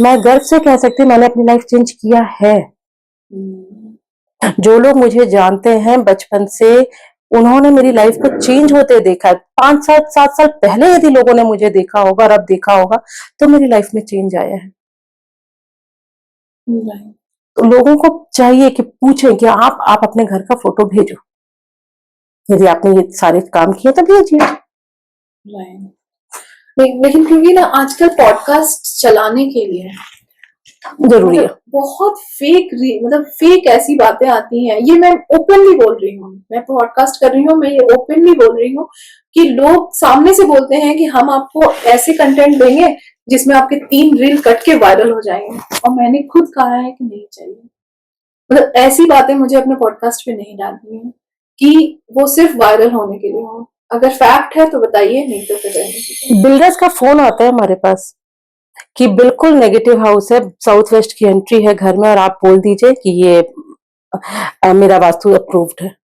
मैं गर्व से कह सकती हूँ मैंने अपनी लाइफ चेंज किया है। जो लोग मुझे जानते हैं बचपन से, उन्होंने मेरी लाइफ को चेंज होते देखा है। 5-7 साल पहले यदि लोगों ने मुझे देखा होगा और अब देखा होगा तो मेरी लाइफ में चेंज आया है। तो लोगों को चाहिए कि पूछें कि आप अपने घर का फोटो भेजो, यदि आपने ये सारे काम किए तो भेजिए। लेकिन क्योंकि ना आजकल पॉडकास्ट चलाने के लिए जरूरी है। बहुत मतलब फेक ऐसी बातें आती हैं, ये मैं ओपनली बोल रही हूँ, मैं पॉडकास्ट कर रही हूँ, मैं ये ओपनली बोल रही हूँ कि लोग सामने से बोलते हैं कि हम आपको ऐसे कंटेंट देंगे जिसमें आपके 3 रील कट के वायरल हो जाएंगे, और मैंने खुद कहा है कि नहीं चाहिए। मतलब ऐसी बातें मुझे अपने पॉडकास्ट पे नहीं डालनी है कि वो सिर्फ वायरल होने के लिए हो। अगर फैक्ट है तो बताइए, नहीं तो फिर रहने दीजिए। बिल्डर्स का फोन आता है हमारे पास कि बिल्कुल नेगेटिव हाउस है, साउथ वेस्ट की एंट्री है घर में, और आप बोल दीजिए कि ये मेरा वास्तु अप्रूव्ड है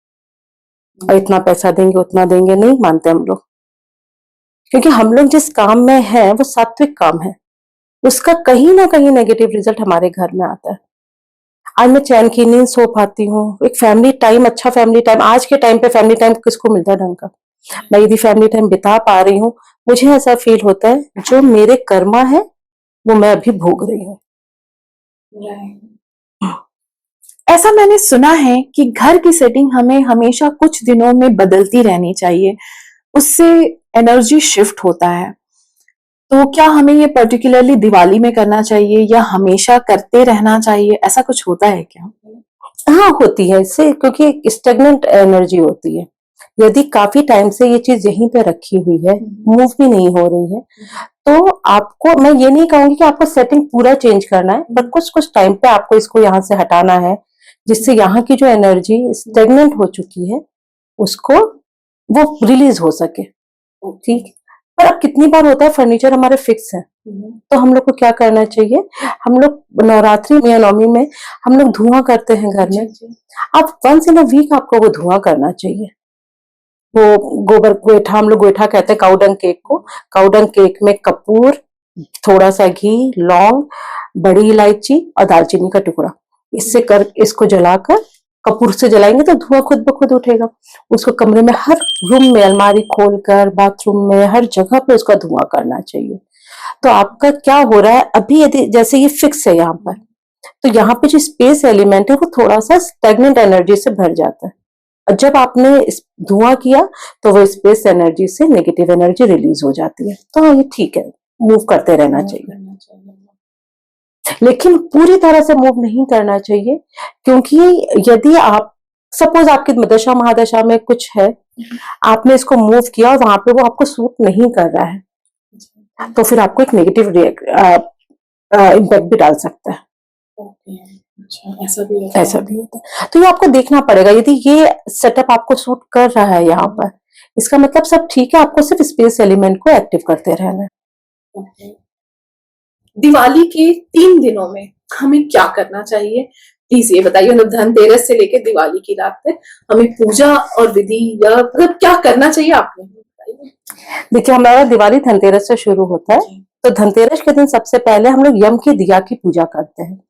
और इतना पैसा देंगे उतना देंगे। नहीं मानते हम लोग, क्योंकि हम लोग जिस काम में हैं वो सात्विक काम है, उसका कहीं ना कहीं नेगेटिव रिजल्ट हमारे घर में आता है। आज मैं चैन की नींद सो पाती हूँ, एक फैमिली टाइम, अच्छा फैमिली टाइम, आज के टाइम पे फैमिली टाइम किसको मिलता है ढंग का? मैं यदि फैमिली टाइम बिता पा रही हूँ, मुझे ऐसा फील होता है जो मेरे कर्मा है वो मैं अभी भोग रही हूँ। ऐसा मैंने सुना है कि घर की सेटिंग हमें हमेशा कुछ दिनों में बदलती रहनी चाहिए, उससे एनर्जी शिफ्ट होता है। तो क्या हमें ये पर्टिकुलरली दिवाली में करना चाहिए या हमेशा करते रहना चाहिए, ऐसा कुछ होता है क्या? हाँ, होती है इससे, क्योंकि स्टेगनेंट एनर्जी होती है। यदि काफी टाइम से ये चीज यहीं पे रखी हुई है, मूव भी नहीं हो रही है, तो आपको, मैं ये नहीं कहूंगी कि आपको सेटिंग पूरा चेंज करना है, बट कुछ कुछ टाइम पे आपको इसको यहाँ से हटाना है, जिससे यहाँ की जो एनर्जी स्टेगनेंट हो चुकी है उसको वो रिलीज हो सके। ठीक। पर अब कितनी बार होता है फर्नीचर हमारे फिक्स है, तो हम लोग को क्या करना चाहिए, हम लोग नवरात्रि में या नवमी में हम लोग धुआं करते हैं घर में, अब वंस इन अ वीक आपको वो धुआं करना चाहिए। वो गोबर गोईठा, हम लोग गोईठा कहते हैं काउडंग केक को, काउडंग केक में कपूर, थोड़ा सा घी, लौंग, बड़ी इलायची और दालचीनी का टुकड़ा, इससे कर इसको जलाकर, कपूर से जलाएंगे तो धुआं खुद ब खुद उठेगा। उसको कमरे में हर रूम में, अलमारी खोलकर, बाथरूम में, हर जगह पे उसका धुआं करना चाहिए। तो आपका क्या हो रहा है अभी, यदि जैसे ये फिक्स है यहाँ पर, तो यहाँ पे जो स्पेस एलिमेंट है वो थोड़ा सा स्टेगनेंट एनर्जी से भर जाता है, और जब आपने धुआं किया तो वो स्पेस एनर्जी से नेगेटिव एनर्जी रिलीज हो जाती है। तो हाँ, ये ठीक है, मूव करते रहना चाहिए, लेकिन पूरी तरह से मूव नहीं करना चाहिए, क्योंकि यदि आप, सपोज आपकी दशा महादशा में कुछ है, आपने इसको मूव किया और वहां पे वो आपको सूट नहीं कर रहा है, तो फिर आपको एक नेगेटिव इम्पैक्ट भी डाल सकता है। अच्छा, ऐसा भी होता है। तो ये आपको देखना पड़ेगा, यदि ये सेटअप आपको सूट कर रहा है यहाँ पर, इसका मतलब सब ठीक है, आपको सिर्फ स्पेस एलिमेंट को एक्टिव करते रहना है। दिवाली के 3 दिनों में हमें क्या करना चाहिए, प्लीज ये बताइए। मतलब धनतेरस से लेकर दिवाली की रात तक हमें पूजा और विधि या मतलब क्या करना चाहिए, आपने बताइए। देखिए, हमारा दिवाली धनतेरस से शुरू होता है, तो धनतेरस के दिन सबसे पहले हम लोग यम की दिया की पूजा करते हैं।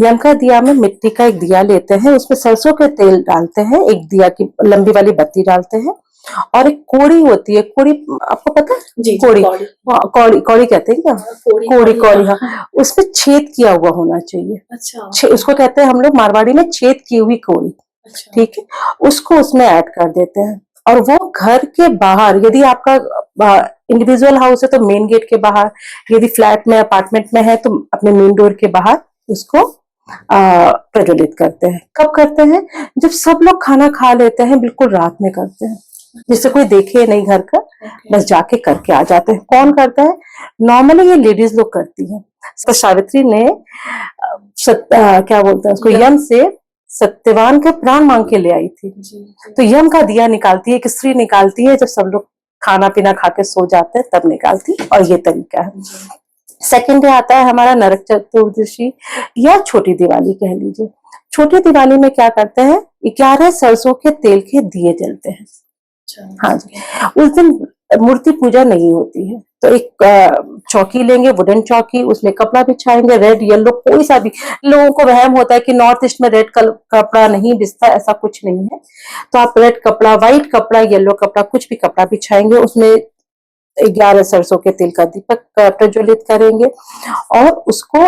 यम का दिया में मिट्टी का एक दिया लेते हैं, उसमें सरसों के तेल डालते हैं, एक दिया की लंबी वाली बत्ती डालते हैं, और एक कोड़ी होती है, कोड़ी आपको पता है? जी, कोड़ी, कौड़ी कौड़ी कहते हैं क्या? कोड़ी, हाँ, उसमें छेद किया हुआ होना चाहिए। अच्छा, उसको कहते हैं हम लोग मारवाड़ी में छेद की हुई कोड़ी। अच्छा, ठीक है, उसको उसमें ऐड कर देते हैं, और वो घर के बाहर, यदि आपका इंडिविजुअल हाउस है तो मेन गेट के बाहर, यदि फ्लैट में अपार्टमेंट में है तो अपने मेन डोर के बाहर उसको प्रज्वलित करते हैं। कब करते हैं? जब सब लोग खाना खा लेते हैं, बिल्कुल रात में करते हैं, जिससे कोई देखे नहीं घर का, बस जाके करके आ जाते हैं। कौन करता है? नॉर्मली ये लेडीज लोग करती हैं। तो सावित्री ने क्या बोलते हैं उसको, यम से सत्यवान का प्राण मांग के ले आई थी। तो यम का दिया निकालती है, एक स्त्री निकालती है, जब सब लोग खाना पीना खा के सो जाते हैं तब निकालती, और ये तरीका है। सेकेंड डे आता है हमारा नरक चतुर्दशी या छोटी दिवाली कह लीजिए। छोटी दिवाली में क्या करते हैं, 11 सरसों के तेल के दिए जलते हैं। हाँ जी, उस दिन मूर्ति पूजा नहीं होती है, तो एक चौकी लेंगे, वुडन चौकी, उसमें कपड़ा बिछाएंगे, रेड येलो, कोई सा भी। लोगों को वहम होता है कि नॉर्थ ईस्ट में रेड कपड़ा नहीं बिछता, ऐसा कुछ नहीं है। तो आप रेड कपड़ा, व्हाइट कपड़ा, येलो कपड़ा, कुछ भी कपड़ा बिछाएंगे, उसमें 11 सरसों के तेल का दीपक प्रज्वलित करेंगे, और उसको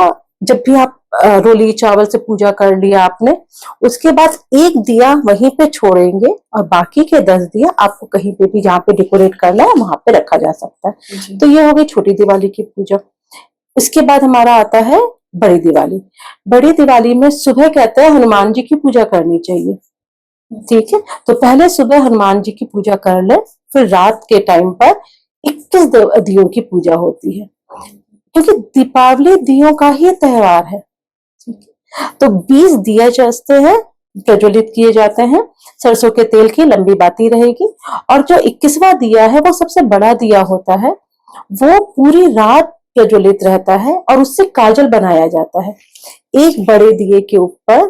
जब भी आप रोली चावल से पूजा कर लिया आपने, उसके बाद एक दिया वहीं पे छोड़ेंगे और बाकी के 10 दिया आपको कहीं पे भी जहाँ पे डेकोरेट करना है वहां पे रखा जा सकता है। तो ये हो गई छोटी दिवाली की पूजा। इसके बाद हमारा आता है बड़ी दिवाली। बड़ी दिवाली में सुबह कहते हैं हनुमान जी की पूजा करनी चाहिए, ठीक है। तो पहले सुबह हनुमान जी की पूजा कर ले, फिर रात के टाइम पर 21 दियों की पूजा होती है, क्योंकि दीपावली दियों का ही त्योहार है, ठीक है। तो 20 दिया जलते हैं, प्रज्वलित किए जाते हैं, सरसों के तेल की लंबी बाती रहेगी। और जो 21वां दिया है वो सबसे बड़ा दिया होता है, वो पूरी रात प्रज्वलित रहता है और उससे काजल बनाया जाता है। एक बड़े दिए के ऊपर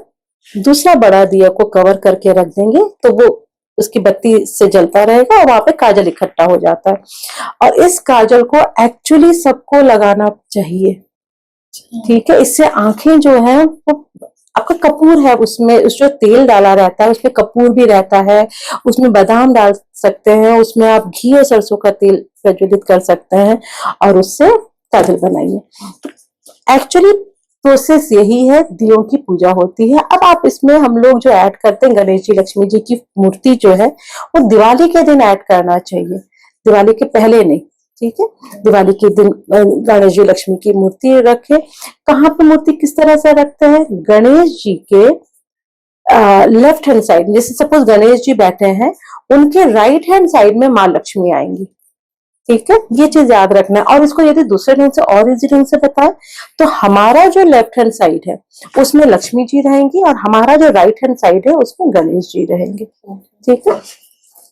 दूसरा बड़ा दिया को कवर करके रख देंगे तो वो उसकी बत्ती से जलता रहेगा और वहां पे काजल इकट्ठा हो जाता है। और इस काजल को एक्चुअली सबको लगाना चाहिए, ठीक है। इससे आंखें जो है वो, आपका कपूर है उसमें, उस जो तेल डाला रहता है उसमें कपूर भी रहता है, उसमें बादाम डाल सकते हैं, उसमें आप घी और सरसों का तेल प्रज्वलित कर सकते हैं और उससे काजल बनाइए। एक्चुअली प्रोसेस यही है, दियों की पूजा होती है। अब आप इसमें हम लोग जो ऐड करते हैं गणेश जी लक्ष्मी जी की मूर्ति जो है वो दिवाली के दिन ऐड करना चाहिए, दिवाली के पहले नहीं, ठीक है। दिवाली के दिन गणेश जी लक्ष्मी की मूर्ति रखे। कहाँ पे मूर्ति किस तरह से रखते हैं? गणेश जी के लेफ्ट हैंड साइड, जैसे सपोज गणेश जी बैठे हैं, उनके राइट हैंड साइड में माँ लक्ष्मी आएंगी, ठीक है। ये चीज याद रखना है। और इसको यदि दूसरे ढंग से और इजी ढंग से बताएं तो हमारा जो लेफ्ट हैंड साइड है उसमें लक्ष्मी जी रहेंगी और हमारा जो राइट हैंड साइड है उसमें गणेश जी रहेंगे, ठीक है।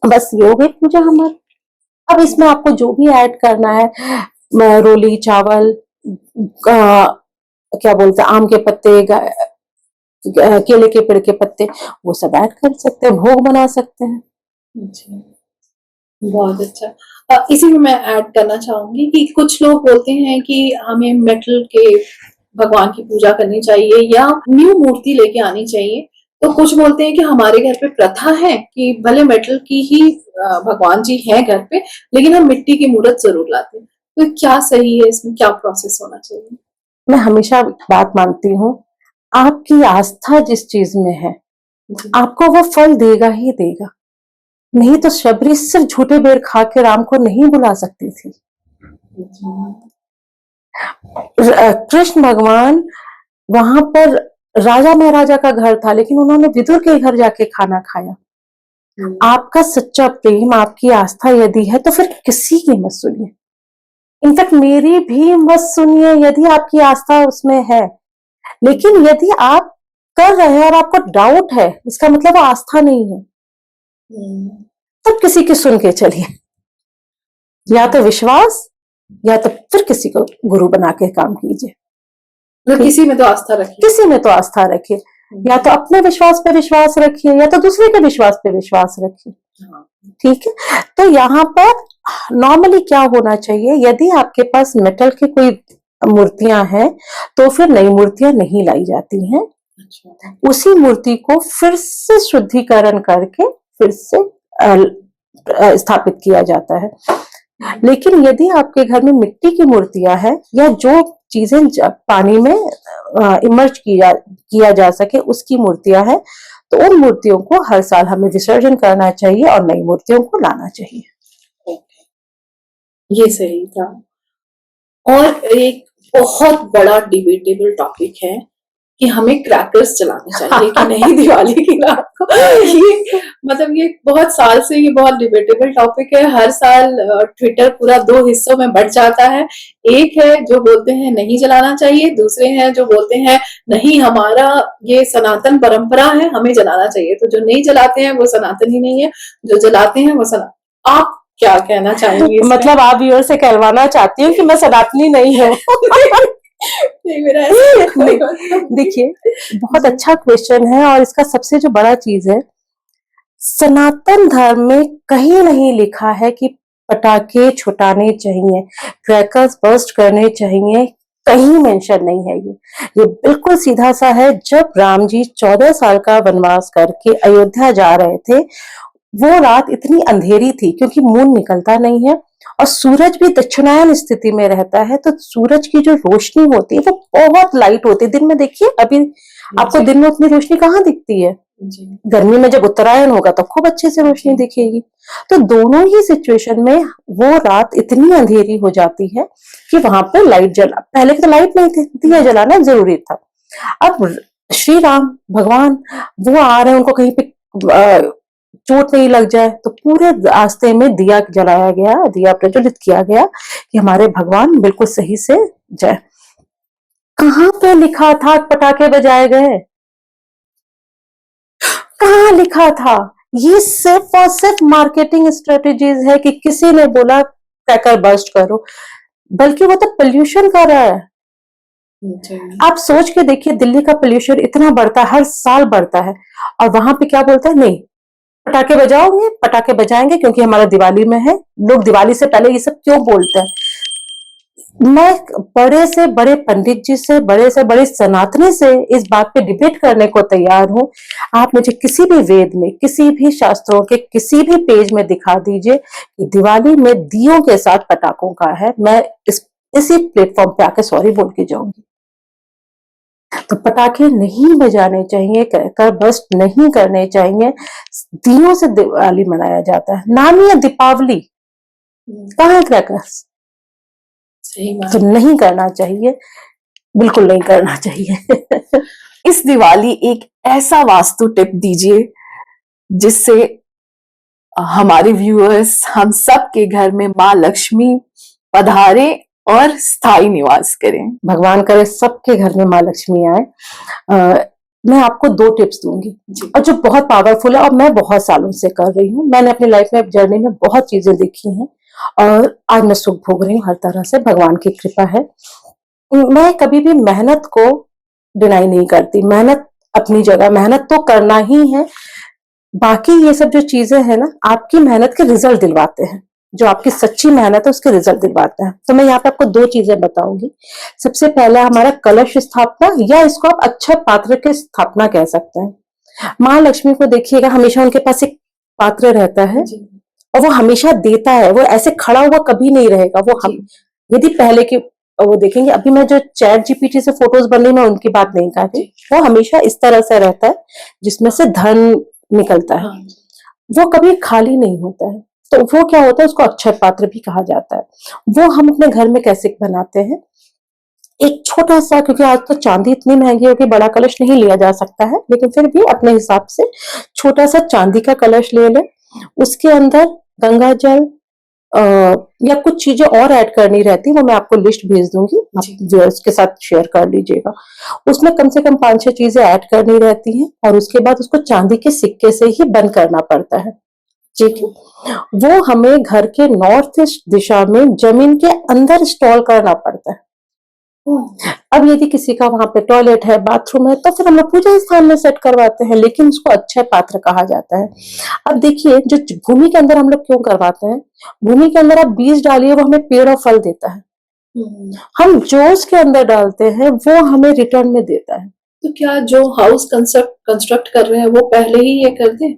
बस ये हो गई पूजा हमारी। अब इसमें आपको जो भी ऐड करना है, रोली चावल, क्या बोलते हैं, आम के पत्ते, केले के पेड़ के पत्ते, वो सब ऐड कर सकते हैं, भोग बना सकते हैं। जी, बहुत अच्छा। इसी में मैं ऐड करना चाहूंगी कि कुछ लोग बोलते हैं कि हमें मेटल के भगवान की पूजा करनी चाहिए या न्यू मूर्ति लेके आनी चाहिए। तो कुछ बोलते हैं कि हमारे घर पे प्रथा है कि भले मेटल की ही भगवान जी हैं घर पे, लेकिन हम मिट्टी की मूर्त जरूर लाते हैं। तो क्या सही है, इसमें क्या प्रोसेस होना चाहिए? मैं हमेशा बात मानती हूँ, आपकी आस्था जिस चीज में है आपको वो फल देगा ही देगा। नहीं तो शबरी सिर्फ झूठे बेर खा के राम को नहीं बुला सकती थी। कृष्ण भगवान वहां पर राजा महाराजा का घर था, लेकिन उन्होंने विदुर के घर जाके खाना खाया। आपका सच्चा प्रेम, आपकी आस्था यदि है तो फिर किसी की मत सुनिए, इनफैक्ट मेरी भी मत सुनिए यदि आपकी आस्था उसमें है। लेकिन यदि आप कर रहे हैं और आपको डाउट है, इसका मतलब वो आस्था नहीं है, तब किसी की सुन के चलिए। या तो विश्वास या तो फिर किसी को गुरु बना के काम कीजिए। तो किसी में तो आस्था रखिए, किसी में तो आस्था रखिए, या तो अपने विश्वास पे विश्वास रखिए या तो दूसरे के विश्वास पे विश्वास रखिए, ठीक है। तो यहाँ पर नॉर्मली क्या होना चाहिए, यदि आपके पास मेटल की कोई मूर्तियां हैं तो फिर नई मूर्तियां नहीं लाई जाती हैं। उसी मूर्ति को फिर से शुद्धिकरण करके फिर से स्थापित किया जाता है। लेकिन यदि आपके घर में मिट्टी की मूर्तियां हैं या जो चीजें पानी में इमर्ज किया जा सके उसकी मूर्तियां हैं, तो उन मूर्तियों को हर साल हमें विसर्जन करना चाहिए और नई मूर्तियों को लाना चाहिए। ये सही था। और एक बहुत बड़ा डिबेटेबल टॉपिक है कि हमें क्रैकर्स चलाने चाहिए कि नहीं दिवाली की रात को। ये मतलब ये बहुत साल से ये बहुत डिबेटेबल टॉपिक है। हर साल ट्विटर पूरा दो हिस्सों में बढ़ जाता है। एक है जो बोलते हैं नहीं जलाना चाहिए, दूसरे हैं जो बोलते हैं नहीं हमारा ये सनातन परंपरा है, हमें जलाना चाहिए। तो जो नहीं जलाते हैं वो सनातन ही नहीं है, जो जलाते हैं वो सनातन। आप क्या कहना चाहेंगे? मतलब आप व्यूअर से कहलवाना चाहती हूँ कि मैं सनातनी नहीं है? नहीं, मेरा देखिए, बहुत अच्छा क्वेश्चन है और इसका सबसे जो बड़ा चीज है, सनातन धर्म में कहीं नहीं लिखा है कि पटाखे छुटाने चाहिए, क्रैकर्स बर्स्ट करने चाहिए, कहीं मेंशन नहीं है। ये बिल्कुल सीधा सा है। जब राम जी 14 साल का वनवास करके अयोध्या जा रहे थे, वो रात इतनी अंधेरी थी क्योंकि मून निकलता नहीं है और सूरज भी दक्षिणायन स्थिति में रहता है, तो सूरज की जो रोशनी होती है वो बहुत लाइट होती है। दिन में देखिए, अभी आपको दिन में उतनी रोशनी कहाँ दिखती है, गर्मी में जब उत्तरायण होगा तो खूब अच्छे से रोशनी दिखेगी। तो दोनों ही सिचुएशन में वो रात इतनी अंधेरी हो जाती है कि वहां पे लाइट जला, पहले तो लाइट नहीं थी, दिया जलाना जरूरी था। अब श्री राम भगवान वो आ रहे हैं, उनको कहीं पे चोट नहीं लग जाए, तो पूरे रास्ते में दिया जलाया गया, दिया प्रज्वलित किया गया कि हमारे भगवान बिल्कुल सही से जाए। कहाँ पे लिखा था पटाखे बजाए गए, कहाँ लिखा था? ये सिर्फ और सिर्फ मार्केटिंग स्ट्रेटेजीज है कि किसी ने बोला क्रैकर बर्स्ट करो, बल्कि वो तो पोल्यूशन कर रहा है। आप सोच के देखिए, दिल्ली का पोल्यूशन इतना बढ़ता है, हर साल बढ़ता है, और वहां पे क्या बोलता है, नहीं पटाखे बजाओगे, पटाखे बजाएंगे क्योंकि हमारा दिवाली में है। लोग दिवाली से पहले ये सब क्यों बोलते हैं? मैं बड़े से बड़े पंडित जी से बड़े सनातनी से इस बात पे डिबेट करने को तैयार हूं। आप मुझे किसी भी वेद में, किसी भी शास्त्रों के किसी भी पेज में दिखा दीजिए कि दिवाली में दियों के साथ पटाखों का है, मैं इसी प्लेटफॉर्म पे आके सॉरी बोल के जाऊंगी। तो पटाखे नहीं बजाने चाहिए, क्रैकर बर्स्ट नहीं करने चाहिए। दियों से दिवाली मनाया जाता है, नाम ही है दीपावली, कहाँ है क्रैकर्स? तो नहीं करना चाहिए, बिल्कुल नहीं करना चाहिए। इस दिवाली एक ऐसा वास्तु टिप दीजिए जिससे हमारे व्यूअर्स, हम सब के घर में माँ लक्ष्मी पधारे और स्थायी निवास करें। भगवान करे सबके घर में माँ लक्ष्मी आए। मैं आपको 2 टिप्स दूंगी और जो बहुत पावरफुल है और मैं बहुत सालों से कर रही हूँ। मैंने अपनी लाइफ में जर्नी में बहुत चीजें देखी हैं और आज मैं सुख भोग रही हूँ हर तरह से, भगवान की कृपा है। मैं कभी भी मेहनत को डिनाई नहीं करती, मेहनत अपनी जगह, मेहनत तो करना ही है। बाकी ये सब जो चीजें हैं ना, आपकी मेहनत के रिजल्ट दिलवाते हैं, जो आपकी सच्ची मेहनत है उसके रिजल्ट दिलवाते हैं। तो मैं यहाँ पे आपको 2 चीजें बताऊंगी। सबसे पहला हमारा कलश स्थापना, या इसको आप अक्षय पात्र की स्थापना कह सकते हैं। माँ लक्ष्मी को देखिएगा, हमेशा उनके पास एक पात्र रहता है और वो हमेशा देता है, वो ऐसे खड़ा हुआ कभी नहीं रहेगा। वो हम यदि पहले के वो देखेंगे, अभी मैं जो चैट जीपीटी से फोटोज बन रही, मैं उनकी बात नहीं कर रही, वो हमेशा इस तरह से रहता है जिसमें से धन निकलता है, वो कभी खाली नहीं होता है। तो वो क्या होता है, उसको अक्षय पात्र भी कहा जाता है। वो हम अपने घर में कैसे बनाते हैं, एक छोटा सा, क्योंकि आज तो चांदी इतनी महंगी हो कि बड़ा कलश नहीं लिया जा सकता है, लेकिन फिर भी अपने हिसाब से छोटा सा चांदी का कलश ले लें। उसके अंदर गंगा जल या कुछ चीजें और ऐड करनी रहती, वो मैं आपको लिस्ट भेज दूंगी, आप व्यूअर्स के साथ शेयर कर लीजिएगा। उसमें कम से कम 5-6 चीजें ऐड करनी रहती हैं और उसके बाद उसको चांदी के सिक्के से ही बंद करना पड़ता है। ठीक है, वो हमें घर के नॉर्थ ईस्ट दिशा में जमीन के अंदर इंस्टॉल करना पड़ता है। अब यदि किसी का वहां पे टॉयलेट है, बाथरूम है, तो फिर हम लोग पूजा स्थान में सेट करवाते हैं, लेकिन उसको अक्षय पात्र कहा जाता है। अब देखिए, जो भूमि के अंदर हम लोग क्यों करवाते हैं, भूमि के अंदर आप बीज डालिए, वो हमें पेड़ और फल देता है। हम जो उसके अंदर डालते हैं वो हमें रिटर्न में देता है। तो क्या जो हाउस कंस्ट्रक्ट कर रहे हैं वो पहले ही ये कर दे?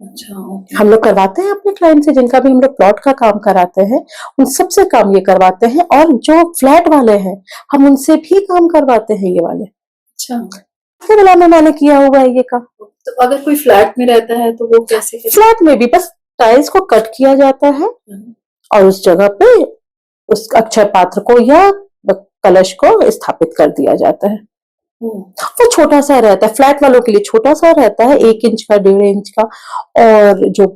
अच्छा, हम लोग करवाते हैं अपने क्लाइंट से, जिनका भी हम लोग प्लॉट का काम कराते हैं, उन सबसे काम ये करवाते हैं। और जो फ्लैट वाले हैं, हम उनसे भी काम करवाते हैं ये वाले। अच्छा, केरला में मैंने किया हुआ है ये काम। तो अगर कोई फ्लैट में रहता है तो वो कैसे? फ्लैट में भी बस टाइल्स को कट किया जाता है और उस जगह पे उस अक्षय पात्र को या कलश को स्थापित कर दिया जाता है। वो छोटा सा रहता है, फ्लैट वालों के लिए छोटा सा रहता है, 1 इंच का, 1.5 इंच का, और जो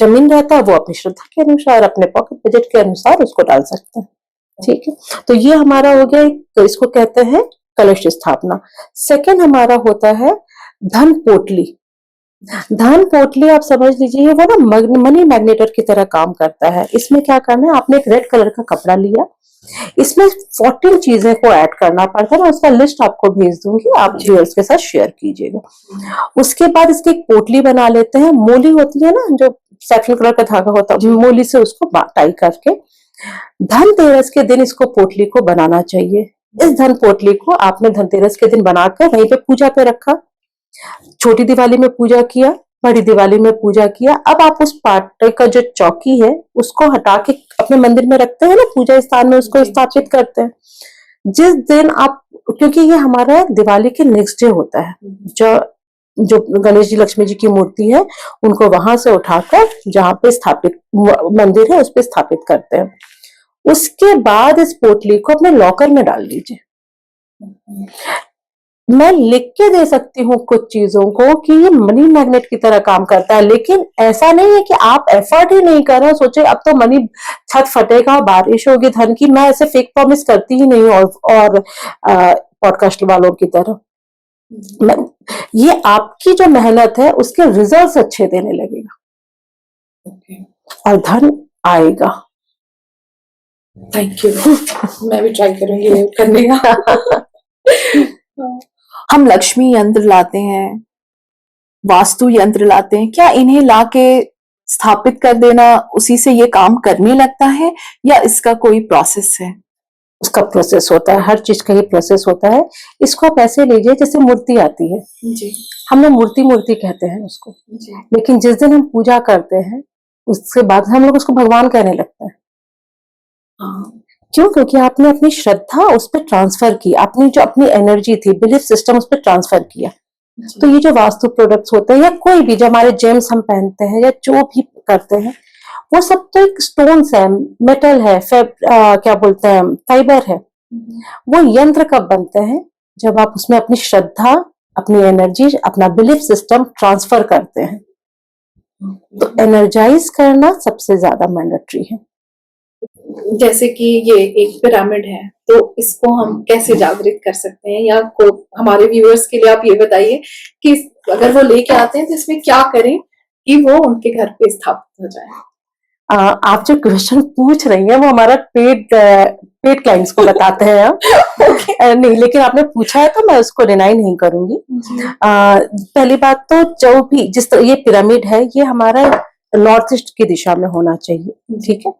जमीन रहता है वो अपनी श्रद्धा के अनुसार, अपने पॉकेट बजट के अनुसार उसको डाल सकते हैं। ठीक है, तो ये हमारा हो गया, तो इसको कहते हैं कलश स्थापना। सेकंड हमारा होता है धन पोटली। धन पोटली आप समझ लीजिए, वो ना मनी मैग्नेटर की तरह काम करता है। इसमें क्या करना है, आपने एक रेड कलर का कपड़ा लिया, इसमें 14 चीजें को ऐड करना पड़ता है, मैं उसका लिस्ट आपको भेज दूंगी, आप व्यूअर्स के साथ शेयर कीजिएगा। उसके बाद इसकी एक पोटली बना लेते हैं, मोली होती है ना, जो सैफरन कलर का धागा होता है, मोली से उसको टाई करके धनतेरस के दिन इसको पोटली को बनाना चाहिए। इस धन पोटली को आपने धनतेरस के दिन बनाकर वहीं पे पूजा पे रखा, छोटी दिवाली में पूजा किया, बड़ी दिवाली में पूजा किया। अब आप उस पाटे का जो चौकी है उसको हटा के अपने मंदिर में रखते हैं ना, पूजा स्थान में उसको जी, स्थापित करते हैं। जिस दिन आप, क्योंकि ये हमारा दिवाली के नेक्स्ट डे होता है, जो जो गणेश जी लक्ष्मी जी की मूर्ति है उनको वहां से उठाकर जहाँ पे स्थापित मंदिर है उस पे स्थापित करते हैं। उसके बाद इस पोटली को अपने लॉकर में डाल दीजिए। मैं लिख के दे सकती हूँ कुछ चीजों को कि ये मनी मैग्नेट की तरह काम करता है, लेकिन ऐसा नहीं है कि आप एफर्ट ही नहीं कर रहे हो, सोचे अब तो मनी छत फटेगा, बारिश होगी धन की। मैं ऐसे फेक प्रॉमिस करती ही नहीं, और पॉडकास्ट वालों की तरह मैं, ये आपकी जो मेहनत है उसके रिजल्ट्स अच्छे देने लगेगा और धन आएगा। Thank you. मैं भी ट्राई करूंगी ये करने का। हम लक्ष्मी यंत्र लाते हैं, वास्तु यंत्र लाते हैं, क्या इन्हें लाके स्थापित कर देना उसी से ये काम करने लगता है या इसका कोई प्रोसेस है? उसका प्रोसेस होता है, हर चीज का ही प्रोसेस होता है। इसको आप ऐसे लीजिए जैसे मूर्ति आती है, जी हम लोग मूर्ति मूर्ति कहते हैं उसको, जी। लेकिन जिस दिन हम पूजा करते हैं उसके बाद हम लोग उसको भगवान कहने लगते हैं। हाँ, क्यों? क्योंकि आपने अपनी श्रद्धा उस पर ट्रांसफर की, अपनी जो अपनी एनर्जी थी, बिलीफ सिस्टम उस पर ट्रांसफर किया। तो ये जो वास्तु प्रोडक्ट्स होते हैं या कोई भी जो हमारे जेम्स हम पहनते हैं या जो भी करते हैं, वो सब तो एक स्टोन्स है, मेटल है, क्या बोलते हैं, फाइबर है। वो यंत्र कब बनते हैं? जब आप उसमें अपनी श्रद्धा, अपनी एनर्जी, अपना बिलीफ सिस्टम ट्रांसफर करते हैं। तो एनर्जाइज करना सबसे ज्यादा मैंडेटरी है। जैसे कि ये एक पिरामिड है, तो इसको हम कैसे जागृत कर सकते हैं, या को हमारे व्यूअर्स के लिए आप ये बताइए कि अगर वो लेके आते हैं तो इसमें क्या करें कि वो उनके घर पे स्थापित हो जाए? आप जो क्वेश्चन पूछ रही हैं वो हमारा पेड क्लाइंट्स को बताते हैं हम। नहीं, लेकिन आपने पूछा है तो मैं उसको डिनाई नहीं करूंगी। पहली बात तो जो भी जिस तरह ये पिरामिड है ये हमारा नॉर्थ ईस्ट की दिशा में होना चाहिए, ठीक है।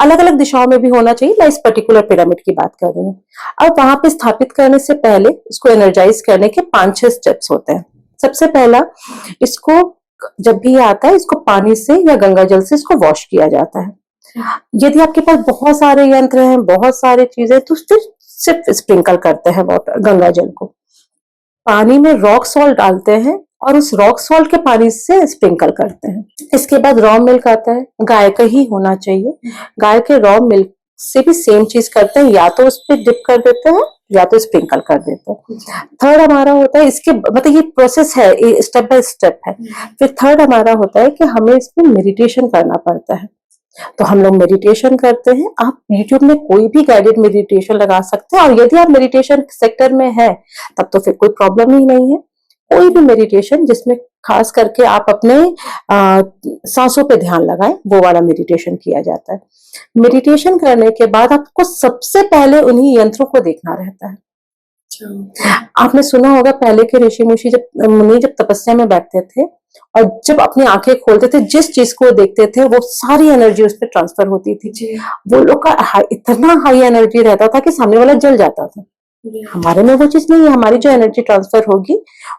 अलग अलग दिशाओं में भी होना चाहिए, मैं इस पर्टिकुलर पिरामिड की बात कर रही हूँ। अब वहां पे स्थापित करने से पहले इसको एनर्जाइज करने के 5-6 स्टेप्स होते हैं। सबसे पहला, इसको जब भी आता है इसको पानी से या गंगा जल से इसको वॉश किया जाता है। यदि आपके पास बहुत सारे यंत्र हैं, बहुत सारे चीजें, तो फिर सिर्फ स्प्रिंकल करते हैं वाटर, गंगा जल को पानी में रॉक सॉल्ट डालते हैं और उस रॉक सॉल्ट के पानी से स्प्रिंकल करते हैं। इसके बाद रॉ मिल्क आता है, गाय का ही होना चाहिए। गाय के रॉ मिल्क से भी सेम चीज करते हैं, या तो उस पर डिप कर देते हैं या तो स्प्रिंकल कर देते हैं। थर्ड हमारा होता है, इसके मतलब ये प्रोसेस है, ये स्टेप बाय स्टेप है। फिर थर्ड हमारा होता है कि हमें इसमें मेडिटेशन करना पड़ता है। तो हम लोग मेडिटेशन करते हैं। आप YouTube में कोई भी गाइडेड मेडिटेशन लगा सकते हैं, और यदि आप मेडिटेशन सेक्टर में है तब तो फिर कोई प्रॉब्लम ही नहीं है। कोई भी मेडिटेशन जिसमें खास करके आप अपने सांसों पे ध्यान लगाएं, वो वाला मेडिटेशन किया जाता है। मेडिटेशन करने के बाद आपको सबसे पहले उन्हीं यंत्रों को देखना रहता है। आपने सुना होगा पहले के ऋषि मुनि जब तपस्या में बैठते थे और जब अपनी आंखें खोलते थे, जिस चीज को देखते थे वो सारी एनर्जी उस पर ट्रांसफर होती थी। वो लोग का इतना हाई एनर्जी रहता था कि सामने वाला जल जाता था। हमारे में वो चीज नहीं है, हमारी जो एनर्जी ट्रांसफर होगी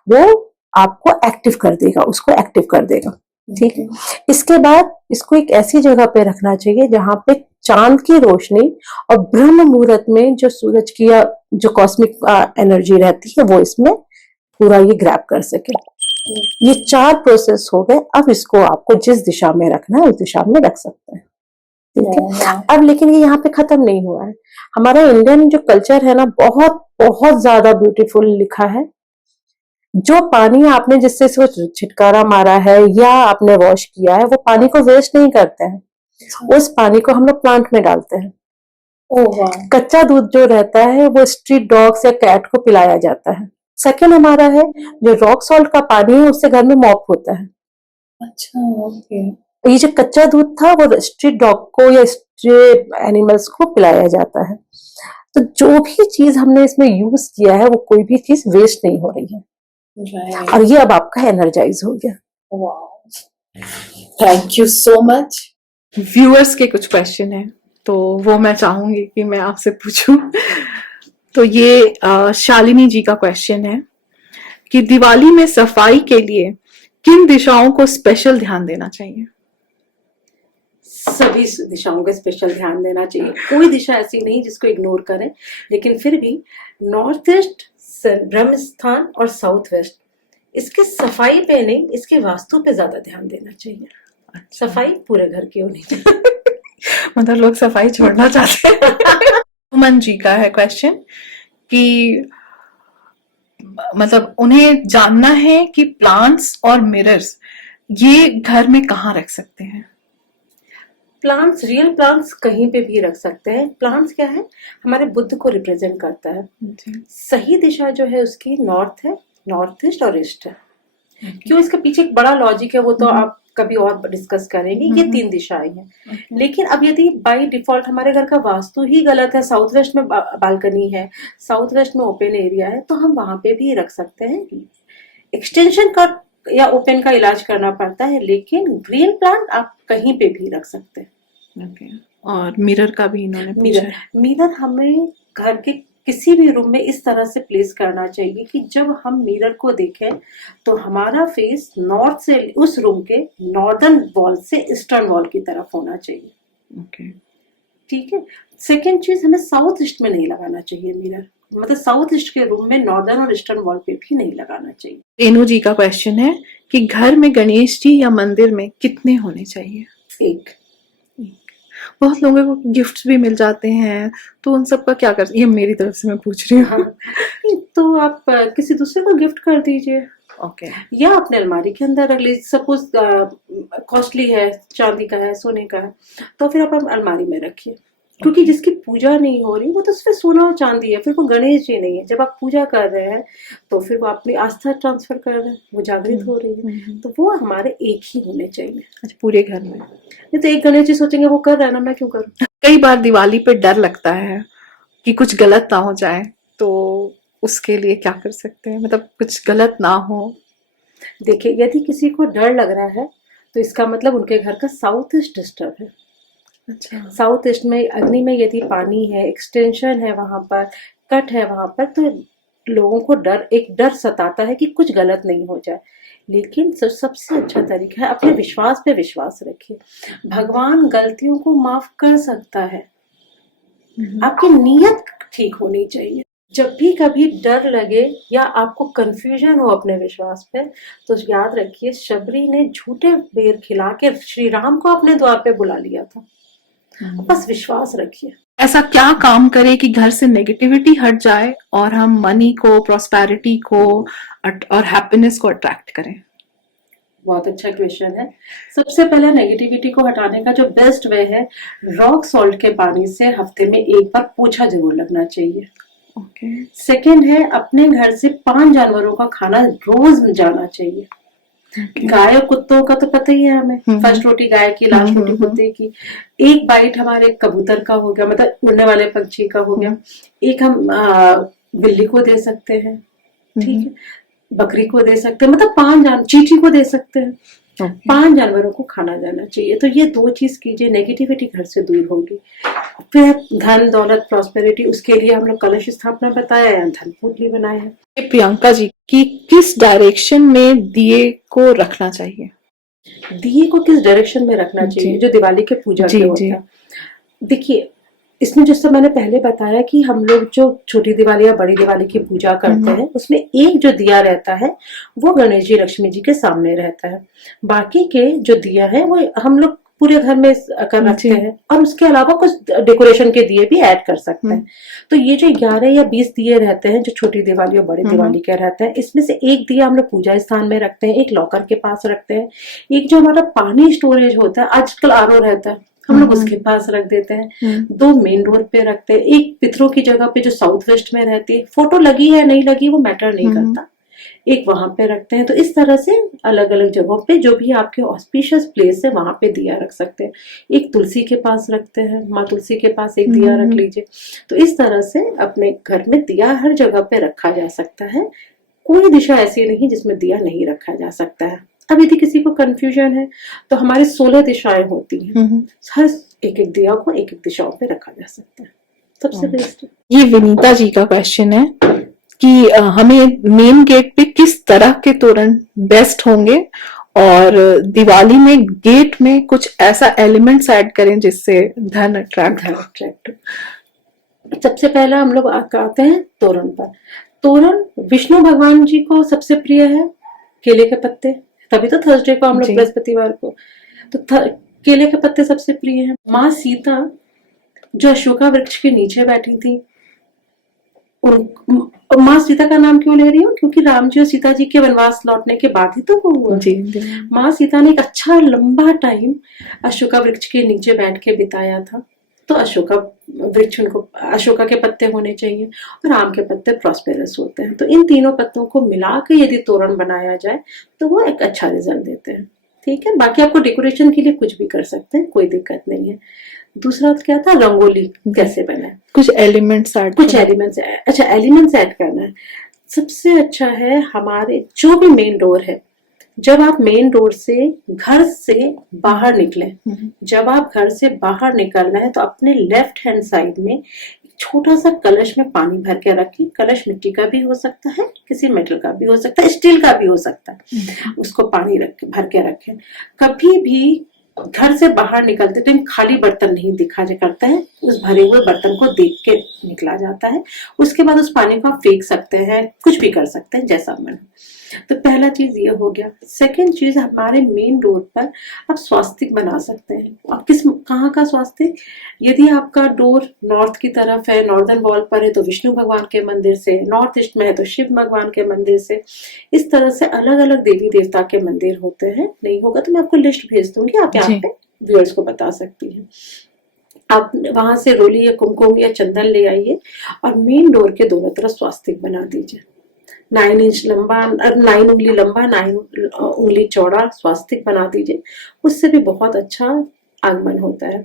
वो आपको एक्टिव कर देगा, उसको एक्टिव कर देगा, ठीक है। इसके बाद इसको एक ऐसी जगह पे रखना चाहिए जहां पे चांद की रोशनी और ब्रह्म मुहूर्त में जो सूरज की जो कॉस्मिक एनर्जी रहती है वो इसमें पूरा ये ग्रैब कर सके। ये 4 प्रोसेस हो गए। अब इसको आपको जिस दिशा में रखना है उस दिशा में रख सकते हैं, ठीक है। अब लेकिन ये यहाँ पे खत्म नहीं हुआ है। हमारा इंडियन जो कल्चर है ना, बहुत बहुत ज्यादा ब्यूटीफुल लिखा है। जो पानी आपने जिससे इसको छिटकारा मारा है या आपने वॉश किया है, वो पानी को वेस्ट नहीं करते हैं, उस पानी को हम लोग प्लांट में डालते हैं। कच्चा दूध जो रहता है वो स्ट्रीट डॉग्स या कैट को पिलाया जाता है। सेकंड हमारा है जो रॉक सॉल्ट का पानी है, उससे घर में मॉप होता है। अच्छा, ओके। ये जो कच्चा दूध था वो स्ट्रीट डॉग को या स्ट्रीट एनिमल्स को पिलाया जाता है। तो जो भी चीज हमने इसमें यूज किया है वो कोई भी चीज वेस्ट नहीं हो रही है। और ये अब आपका एनर्जाइज हो गया। Thank you so much. Viewers के कुछ क्वेश्चन हैं तो वो मैं चाहूंगी कि मैं आपसे पूछूं। तो ये शालिनी जी का क्वेश्चन है कि दिवाली में सफाई के लिए किन दिशाओं को स्पेशल ध्यान देना चाहिए? सभी दिशाओं का स्पेशल ध्यान देना चाहिए, कोई दिशा ऐसी नहीं जिसको इग्नोर करें। लेकिन फिर भी नॉर्थ ईस्ट, ब्रह्म स्थान और साउथ वेस्ट, इसके सफाई पे नहीं, इसके वास्तु पे ज्यादा ध्यान देना चाहिए। सफाई पूरे घर की होनी चाहिए। मतलब लोग सफाई छोड़ना चाहते हैं। सुमन जी का है क्वेश्चन कि मतलब उन्हें जानना है कि प्लांट्स और मिरर्स ये घर में कहाँ रख सकते हैं? प्लांट्स, रियल प्लांट्स कहीं पे भी रख सकते हैं। प्लांट्स क्या है, हमारे बुद्ध को रिप्रेजेंट करता है। सही दिशा जो है उसकी नॉर्थ है, नॉर्थ ईस्ट और ईस्ट है। क्यों, इसके पीछे एक बड़ा लॉजिक है, वो तो आप कभी और डिस्कस करेंगे। ये 3 दिशाएं हैं। लेकिन अब यदि बाय डिफॉल्ट हमारे घर का वास्तु ही गलत है, साउथ वेस्ट में बालकनी है, साउथ वेस्ट में ओपन एरिया है, तो हम वहां पे भी रख सकते हैं। एक्सटेंशन का या ओपन का इलाज करना पड़ता है, लेकिन ग्रीन प्लांट आप कहीं पे भी रख सकते हैं। और मिरर का भी इन्होंने मिरर, मिरर हमें घर के किसी भी रूम में इस तरह से प्लेस करना चाहिए कि जब हम मिरर को देखें तो हमारा फेस नॉर्थ से, उस रूम के नॉर्दर्न वॉल से ईस्टर्न वॉल की तरफ होना चाहिए। ठीक है। सेकेंड चीज, हमें साउथ ईस्ट में नहीं लगाना चाहिए मिरर, मतलब साउथ ईस्ट के रूम में नॉर्दर्न और ईस्टर्न वॉल पे भी नहीं लगाना चाहिए। रेनू जी का क्वेश्चन है कि घर में गणेश जी या मंदिर में कितने होने चाहिए? एक। बहुत लोगों को गिफ्ट्स भी मिल जाते हैं, तो उन सब का क्या कर, ये मेरी तरफ से मैं पूछ रही हूँ। हाँ, तो आप किसी दूसरे को गिफ्ट कर दीजिए। ओके। या अपने अलमारी के अंदर रख लीजिए। सपोज कॉस्टली है, चांदी का है, सोने का है, तो फिर आप अलमारी में रखिए। क्योंकि जिसकी पूजा नहीं हो रही वो तो सिर्फ सोना और चांदी है, फिर वो गणेश जी नहीं है। जब आप पूजा कर रहे हैं तो फिर वो अपनी आस्था ट्रांसफर कर रहे हैं, वो जागृत हो रही है, तो वो हमारे एक ही होने चाहिए। अच्छा, पूरे घर में? नहीं तो एक गणेश जी सोचेंगे वो कर रहा है ना, मैं क्यों करूं। कई बार दिवाली पे डर लगता है कि कुछ गलत ना हो जाए, तो उसके लिए क्या कर सकते हैं, मतलब कुछ गलत ना हो? देखिए, यदि किसी को डर लग रहा है तो इसका मतलब उनके घर का साउथ ईस्ट डिस्टर्ब है। अच्छा। साउथ ईस्ट में अग्नि में यदि पानी है, एक्सटेंशन है, वहां पर कट है, वहां पर तो लोगों को एक डर सताता है कि कुछ गलत नहीं हो जाए। लेकिन सबसे अच्छा तरीका है अपने विश्वास पे विश्वास रखिए। भगवान गलतियों को माफ कर सकता है, आपकी नीयत ठीक होनी चाहिए। जब भी कभी डर लगे या आपको कंफ्यूजन हो अपने विश्वास पे, तो याद रखिए शबरी ने झूठे बेर खिला के श्री राम को अपने द्वार पे बुला लिया था। बस विश्वास रखिए। ऐसा क्या काम करे कि घर से नेगेटिविटी हट जाए और हम मनी को, प्रॉस्पेरिटी को और हैप्पीनेस को अट्रैक्ट करें? बहुत अच्छा क्वेश्चन है। सबसे पहले नेगेटिविटी को हटाने का जो बेस्ट वे है, रॉक सॉल्ट के पानी से हफ्ते में एक बार पोछा जरूर लगना चाहिए। सेकेंड है, अपने घर से 5 जानवरों का खाना रोज जाना चाहिए। गाय और कुत्तों का तो पता ही है हमें, फर्स्ट रोटी गाय की, लास्ट रोटी कुत्ते की। एक बाइट हमारे कबूतर का हो गया, मतलब उड़ने वाले पक्षी का हो गया। एक हम बिल्ली को दे सकते हैं, ठीक है, बकरी को दे सकते हैं, मतलब 5 चींटी को दे सकते हैं। 5 जानवरों को खाना जाना चाहिए। तो ये 2 चीज कीजिए, नेगेटिविटी घर से दूर होगी। फिर धन दौलत प्रॉस्पेरिटी, उसके लिए हम लोग कलश स्थापना बताया है, धन पुतली बनाए हैं। प्रियंका जी की किस डायरेक्शन में दिए को रखना चाहिए? दिए को किस डायरेक्शन में रखना चाहिए, जो दिवाली के पूजा के होता है? देखिए, इसमें जैसे मैंने पहले बताया कि हम लोग जो छोटी दिवाली या बड़ी दिवाली की पूजा करते हैं, उसमें एक जो दिया रहता है वो गणेश जी लक्ष्मी जी के सामने रहता है। बाकी के जो दिया है वो हम लोग पूरे घर में कर रखते हैं, और उसके अलावा कुछ डेकोरेशन के दिए भी ऐड कर सकते हैं। तो ये जो 11 या 20 दिए रहते हैं, जो छोटी दिवाली और बड़ी दिवाली के रहते हैं, इसमें से एक दिया हम लोग पूजा स्थान में रखते हैं, एक लॉकर के पास रखते हैं, एक जो हमारा पानी स्टोरेज होता है, आजकल आरओ रहता है, हम लोग उसके पास रख देते हैं। 2 मेन रोड पे रखते हैं, एक पितरों की जगह पे जो साउथ वेस्ट में रहती है, फोटो लगी है नहीं लगी वो मैटर नहीं करता, एक वहां पे रखते हैं। तो इस तरह से अलग अलग जगहों पे जो भी आपके ऑस्पिशियस प्लेस है वहां पे दिया रख सकते हैं। एक तुलसी के पास रखते हैं, माँ तुलसी के पास एक दिया रख लीजिए। तो इस तरह से अपने घर में दिया हर जगह पे रखा जा सकता है। कोई दिशा ऐसी नहीं जिसमें दिया नहीं रखा जा सकता है। अब यदि किसी को कंफ्यूजन है तो हमारी 16 दिशाएं होती हैं, हर एक एक दिया को एक एक दिशाओं पे रखा जा सकता है। सबसे बेस्ट। ये विनीता जी का क्वेश्चन है कि हमें मेन गेट पे किस तरह के तोरण बेस्ट होंगे, और दिवाली में गेट में कुछ ऐसा एलिमेंट्स ऐड करें जिससे धन अट्रैक्ट हो? सबसे पहला हम लोग आते हैं तोरण पर। तोरण विष्णु भगवान जी को सबसे प्रिय है, केले के पत्ते, तभी तो थर्सडे को हम लोग, जी। बृहस्पतिवार को तो केले के पत्ते सबसे प्रिय हैं। माँ सीता जो अशोका वृक्ष के नीचे बैठी थी, माँ सीता का नाम क्यों ले रही हूँ, क्योंकि राम जी और सीता जी के वनवास लौटने के बाद ही तो वो हुआ। जी। माँ सीता ने एक अच्छा लंबा टाइम अशोका वृक्ष के नीचे बैठ के बिताया था, तो अशोका वृक्ष, उनको अशोका के पत्ते होने चाहिए, और आम के पत्ते प्रॉस्पेरस होते हैं। तो इन तीनों पत्तों को मिला के यदि तोरण बनाया जाए तो वो एक अच्छा रिजल्ट देते हैं। ठीक है, बाकी आपको डेकोरेशन के लिए कुछ भी कर सकते हैं, कोई दिक्कत नहीं है। दूसरा क्या था, रंगोली कैसे बनाए, कुछ एलिमेंट्स ऐड, कुछ एलिमेंट्स, अच्छा एलिमेंट्स ऐड करना है। सबसे अच्छा है हमारे जो भी मेन डोर है, जब आप मेन डोर से घर से बाहर निकले, जब आप घर से बाहर निकलना है तो अपने लेफ्ट हैंड साइड में छोटा सा कलश में पानी भर के रखें। कलश मिट्टी का भी हो सकता है, किसी मेटल का भी हो सकता है, स्टील का भी हो सकता है, उसको पानी भर के रखें। कभी भी घर से बाहर निकलते टाइम खाली बर्तन नहीं दिखा करता है, उस भरे हुए बर्तन को देख के निकला जाता है। उसके बाद उस पानी को आप फेंक सकते हैं, कुछ भी कर सकते हैं जैसा मन हो। तो पहला चीज ये हो गया। सेकंड चीज, हमारे मेन डोर पर आप स्वास्तिक बना सकते हैं। आप कहाँ का स्वास्तिक, यदि आपका डोर नॉर्थ की तरफ है, नॉर्दर्न वॉल पर है, तो विष्णु भगवान के मंदिर से, नॉर्थ ईस्ट में है तो शिव भगवान के मंदिर से। इस तरह से अलग अलग देवी देवता के मंदिर होते हैं। नहीं होगा तो मैं आपको लिस्ट भेज दूंगी, आप यहाँ पे व्यूअर्स को बता सकती हैं। आप वहां से रोली या कुमकुम या चंदन ले आइए और मेन डोर के दोनों तरफ स्वास्तिक बना दीजिए। 9 इंच लंबा, 9 उंगली लंबा, 9 उंगली चौड़ा स्वास्तिक बना दीजिए, उससे भी बहुत अच्छा आगमन होता है।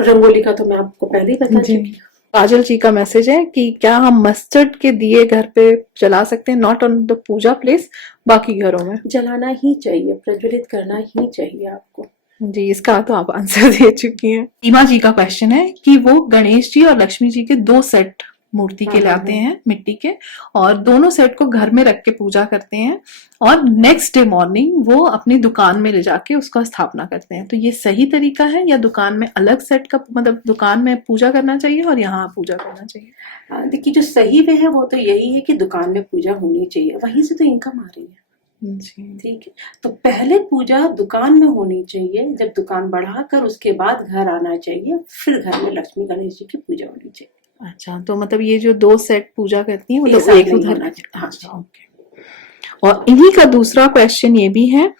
रंगोली का तो मैं आपको पहले ही बता चुकी हूँ। काजल जी का मैसेज है कि क्या हम मस्टर्ड के दिए घर पे जला सकते हैं, not on the puja place, बाकी घरों में? जलाना ही चाहिए, प्रज्वलित करना ही चाहिए आपको। जी, इसका तो आप आंसर दे चुकी हैं। सीमा जी का क्वेश्चन है कि वो गणेश जी और लक्ष्मी जी के 2 सेट मूर्ति के लाते हैं मिट्टी के, और दोनों सेट को घर में रख के पूजा करते हैं, और नेक्स्ट डे मॉर्निंग वो अपनी दुकान में ले जाके उसका स्थापना करते हैं। तो ये सही तरीका है, या दुकान में अलग सेट का, मतलब दुकान में पूजा करना चाहिए और यहाँ पूजा करना चाहिए? देखिए, जो सही वे है वो तो यही है कि दुकान में पूजा होनी चाहिए, वहीं से तो इनकम आ रही है। ठीक है, तो पहले पूजा दुकान में होनी चाहिए, जब दुकान बढ़ाकर उसके बाद घर आना चाहिए, फिर घर में लक्ष्मी गणेश जी की पूजा होनी चाहिए। अच्छा, तो मतलब ये जो 2 सेट पूजा करती हैं वो एक एक नहीं उधर। होना चाहिए। हाँ जी। ओके। और इन्हीं का दूसरा क्वेश्चन ये भी है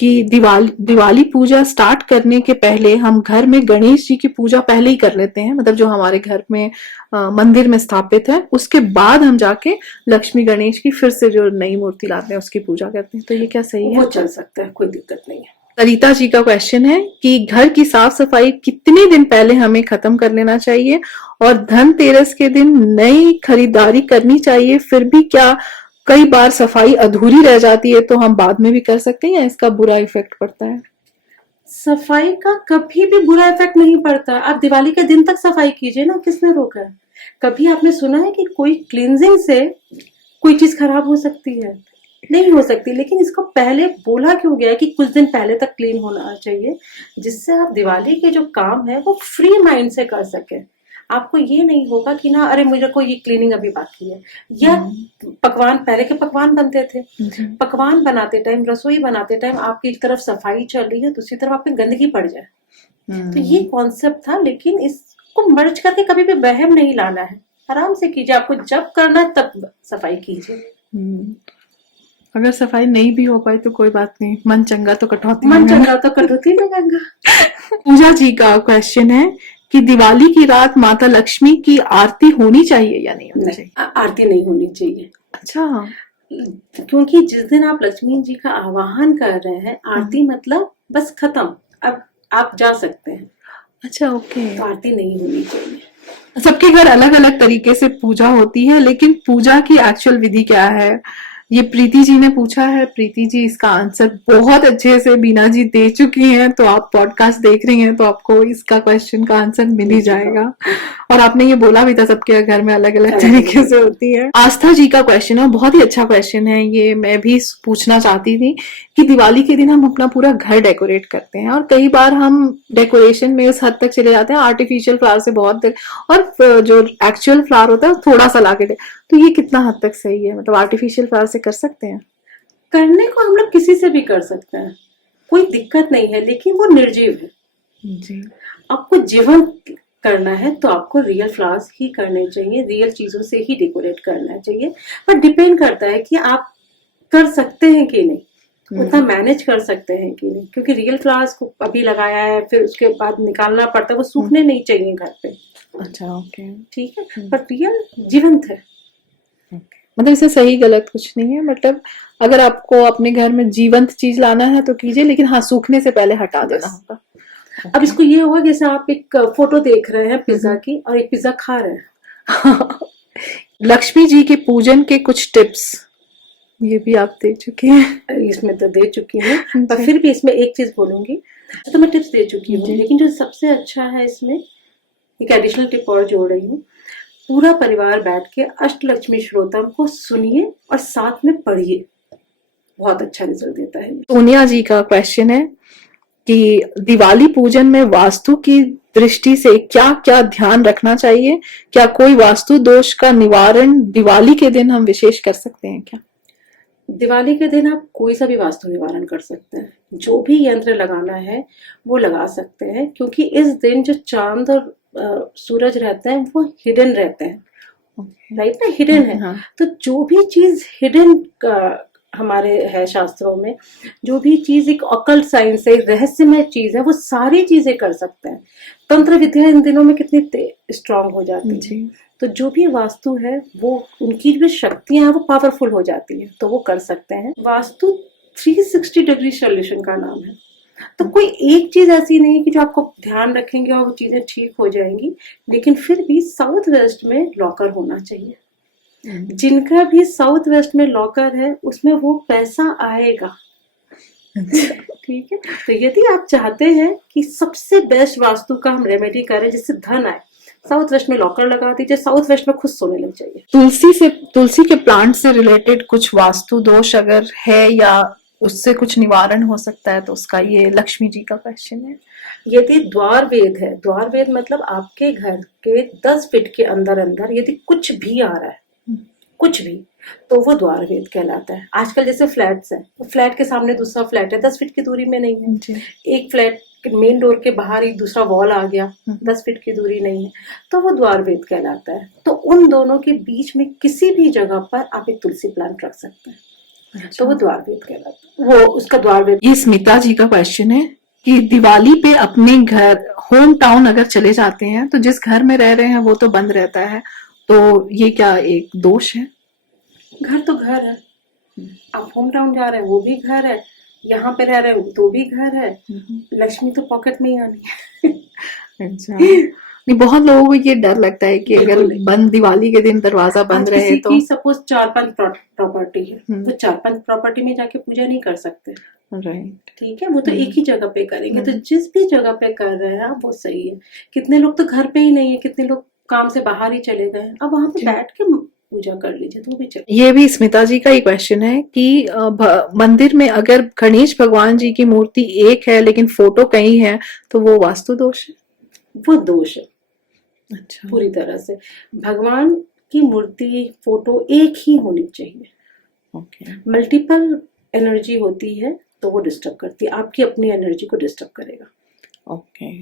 कि दिवाली पूजा स्टार्ट करने के पहले हम घर में गणेश जी की पूजा पहले ही कर लेते हैं, मतलब जो हमारे घर में मंदिर में स्थापित है, उसके बाद हम जाके लक्ष्मी गणेश की फिर से जो नई मूर्ति लाते हैं उसकी पूजा करते हैं। तो ये क्या सही है? वो चल सकता है, कोई दिक्कत नहीं है। सरिता जी का क्वेश्चन है कि घर की साफ सफाई कितने दिन पहले हमें खत्म कर लेना चाहिए, और धनतेरस के दिन नई खरीदारी करनी चाहिए, फिर भी क्या कई बार सफाई अधूरी रह जाती है, तो हम बाद में भी कर सकते हैं, या इसका बुरा इफेक्ट पड़ता है? सफाई का कभी भी बुरा इफेक्ट नहीं पड़ता। आप दिवाली के दिन तक सफाई कीजिए ना, किसने रोका है? कभी आपने सुना है कि कोई क्लींजिंग से कोई चीज खराब हो सकती है? नहीं हो सकती। लेकिन इसको पहले बोला क्यों गया है कि कुछ दिन पहले तक क्लीन होना चाहिए, जिससे आप दिवाली के जो काम है वो फ्री माइंड से कर सके। आपको ये नहीं होगा कि ना अरे मुझे को ये क्लीनिंग अभी बाकी है, या पकवान, पहले के पकवान बनते थे, पकवान बनाते टाइम, रसोई बनाते टाइम आपकी एक तरफ सफाई चल रही है, दूसरी तरफ आप पे गंदगी पड़ जाए, तो ये कॉन्सेप्ट था। लेकिन इसको मर्ज करके कभी भी वहम नहीं लाना है, आराम से कीजिए। आपको जब करना है तब सफाई कीजिए। अगर सफाई नहीं भी हो पाई तो कोई बात नहीं, मन चंगा तो कटौती मन चंगा तो कटौती में गंगा। पूजा जी का क्वेश्चन है कि दिवाली की रात माता लक्ष्मी की आरती होनी चाहिए या नहीं होनी चाहिए? आरती नहीं होनी चाहिए। अच्छा, क्योंकि जिस दिन आप लक्ष्मी जी का आवाहन कर रहे हैं, आरती मतलब बस खत्म, अब आप जा सकते हैं। अच्छा, ओके। तो आरती नहीं होनी चाहिए। सबके घर अलग अलग तरीके से पूजा होती है, लेकिन पूजा की एक्चुअल विधि क्या है? ये प्रीति जी ने पूछा है। प्रीति जी इसका आंसर बहुत अच्छे से बीना जी दे चुकी हैं, तो आप पॉडकास्ट देख रही हैं तो आपको इसका क्वेश्चन का आंसर मिल ही जाएगा। और आपने ये बोला भी था सबके घर में अलग अलग तरीके से होती है। आस्था जी का क्वेश्चन है, बहुत ही अच्छा क्वेश्चन है ये, मैं भी पूछना चाहती थी कि दिवाली के दिन हम अपना पूरा घर डेकोरेट करते हैं और कई बार हम डेकोरेशन में उस हद तक चले जाते हैं आर्टिफिशियल फ्लावर से बहुत, और जो एक्चुअल फ्लावर होता है थोड़ा सा लाके, तो ये कितना हद तक सही है? मतलब आर्टिफिशियल फ्लावर से कर सकते हैं? करने को हम लोग किसी से भी कर सकते हैं, कोई दिक्कत नहीं है, लेकिन वो निर्जीव है जी। आपको जीवंत करना है तो आपको रियल फ्लावर्स ही करने चाहिए, रियल चीजों से ही डेकोरेट करना चाहिए। पर डिपेंड करता है कि आप कर सकते हैं कि नहीं, उतना मैनेज कर सकते हैं कि नहीं, क्योंकि रियल फ्लावर्स को अभी लगाया है फिर उसके बाद निकालना पड़ता है, वो सूखने नहीं चाहिए घर पे। अच्छा, ओके, ठीक है, पर रियल जीवंत है। मतलब इससे सही गलत कुछ नहीं है, मतलब अगर आपको अपने घर में जीवंत चीज लाना है तो कीजिए, लेकिन हाँ सूखने से पहले हटा देना होगा। अब इसको ये होगा जैसे आप एक फोटो देख रहे हैं पिज्जा की और एक पिज्जा खा रहे हैं। लक्ष्मी जी के पूजन के कुछ टिप्स, ये भी आप दे चुके हैं। इसमें तो दे चुकी हूँ, पर फिर भी इसमें एक चीज बोलूंगी, तो मैं टिप्स दे चुकी हूँ, लेकिन जो सबसे अच्छा है इसमें एक एडिशनल टिप और जोड़ रही हूँ। पूरा परिवार बैठ के अष्टलक्ष्मी श्लोकम को सुनिए और साथ में पढ़िए, बहुत अच्छा रिजल्ट देता है। सोनिया जी का क्वेश्चन है कि दिवाली पूजन में वास्तु की दृष्टि से क्या क्या ध्यान रखना चाहिए? क्या कोई वास्तु दोष का निवारण दिवाली के दिन हम विशेष कर सकते हैं क्या? दिवाली के दिन आप कोई सा भी वास्तु निवारण कर सकते हैं, जो भी यंत्र लगाना है वो लगा सकते हैं, क्योंकि इस दिन जो चांद और सूरज रहते हैं वो हिडन रहते हैं, राइट ना, हिडन है। हाँ। तो जो भी चीज हिडन हमारे है शास्त्रों में, जो भी चीज एक ऑकल्ट साइंस है, रहस्यमय चीज है, वो सारी चीजें कर सकते हैं। तंत्र विद्या इन दिनों में कितनी स्ट्रांग हो जाती है, तो जो भी वास्तु है वो उनकी जो शक्तियां हैं वो पावरफुल हो जाती है, तो वो कर सकते हैं। वास्तु 360 डिग्री सोल्यूशन का नाम है, तो कोई एक चीज ऐसी नहीं है कि जो आपको ध्यान रखेंगे और वो चीजें ठीक हो जाएंगी, लेकिन फिर भी साउथ वेस्ट में लॉकर होना चाहिए। जिनका भी साउथ वेस्ट में लॉकर है उसमें वो पैसा आएगा। ठीक है, तो यदि आप चाहते हैं कि सबसे बेस्ट वास्तु का हम रेमेडी करें जिससे धन आए, साउथ वेस्ट में लॉकर लगा दीजिए, साउथ वेस्ट में खुद सोने लग जाइए। तुलसी के प्लांट से रिलेटेड कुछ वास्तु दोष अगर है या उससे कुछ निवारण हो सकता है तो उसका, ये लक्ष्मी जी का क्वेश्चन है। यदि द्वार वेद है, द्वार वेद मतलब आपके घर के 10 फीट के अंदर अंदर यदि कुछ भी आ रहा है, कुछ भी, तो वो द्वार वेद कहलाता है। आजकल जैसे फ्लैट्स है, तो फ्लैट के सामने दूसरा फ्लैट है, 10 फीट की दूरी में नहीं है, एक फ्लैट मेन डोर के बाहर ही दूसरा वॉल आ गया, 10 फीट की दूरी नहीं है, तो वो द्वार वेद कहलाता है। तो उन दोनों के बीच में किसी भी जगह पर आप एक तुलसी प्लांट रख सकते हैं, तो वो द्वार वेद कहलाता है, वो उसका द्वार वेद। ये स्मिता जी का क्वेश्चन है कि दिवाली पे अपने घर होम टाउन अगर चले जाते हैं तो जिस घर में रह रहे हैं वो तो बंद रहता है, तो ये क्या एक दोष है? घर तो घर है, आप होम टाउन जा रहे हैं वो भी घर है, यहाँ पे रह रहे हैं तो भी घर है, लक्ष्मी तो पॉकेट में ही आनी है। अच्छा, नहीं बहुत लोगों को ये डर लगता है कि अगर बंद दिवाली के दिन दरवाजा बंद रहे तो, सपोज 4-5 प्रॉपर्टी है, वो 4-5 प्रॉपर्टी में जाके पूजा नहीं कर सकते, राइट? ठीक है, वो तो एक ही जगह पे करेंगे। तो जिस भी जगह पे कर रहे हैं आप वो सही है। कितने लोग तो घर पे ही नहीं है, कितने लोग काम से बाहर ही चले गए, अब वहां पे बैठ के पूजा कर लीजिए तो भी चले। ये भी स्मिता जी का ही क्वेश्चन है कि मंदिर में अगर गणेश भगवान जी की मूर्ति एक है लेकिन फोटो कहीं है तो वो वास्तु दोष है? वो दोष है। अच्छा, पूरी तरह से भगवान की मूर्ति फोटो एक ही होनी चाहिए। ओके। मल्टीपल एनर्जी होती है तो वो डिस्टर्ब करती है, आपकी अपनी एनर्जी को डिस्टर्ब करेगा। ओके,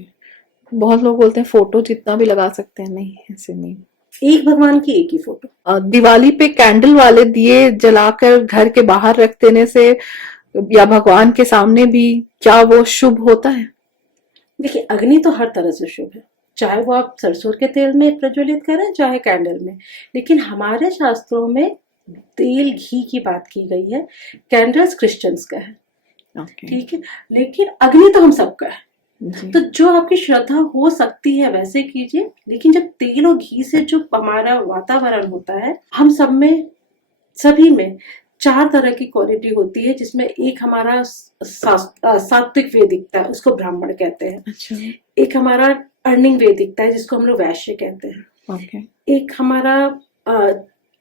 बहुत लोग बोलते हैं फोटो जितना भी लगा सकते हैं, नहीं ऐसे नहीं, एक भगवान की एक ही फोटो। दिवाली पे कैंडल वाले दिए जलाकर घर के बाहर रख देने से या भगवान के सामने भी, क्या वो शुभ होता है? देखिए, अग्नि तो हर तरह से शुभ है, चाहे वो आप सरसों के तेल में प्रज्वलित करें चाहे कैंडल में, लेकिन हमारे शास्त्रों में तेल घी की बात की गई है, कैंडल्स क्रिश्चियंस का है, ठीक है, लेकिन अग्नि तो हम सबका है। तो जो आपकी श्रद्धा हो सकती है वैसे कीजिए, लेकिन जब तेल और घी से जो हमारा वातावरण होता है, हम सब में, सभी में 4 तरह की क्वालिटी होती है, जिसमें एक हमारा सात्विक वे दिखता है, उसको ब्राह्मण कहते हैं। अच्छा, एक हमारा अर्निंग वे दिखता है, जिसको हम लोग वैश्य कहते हैं। ओके, एक हमारा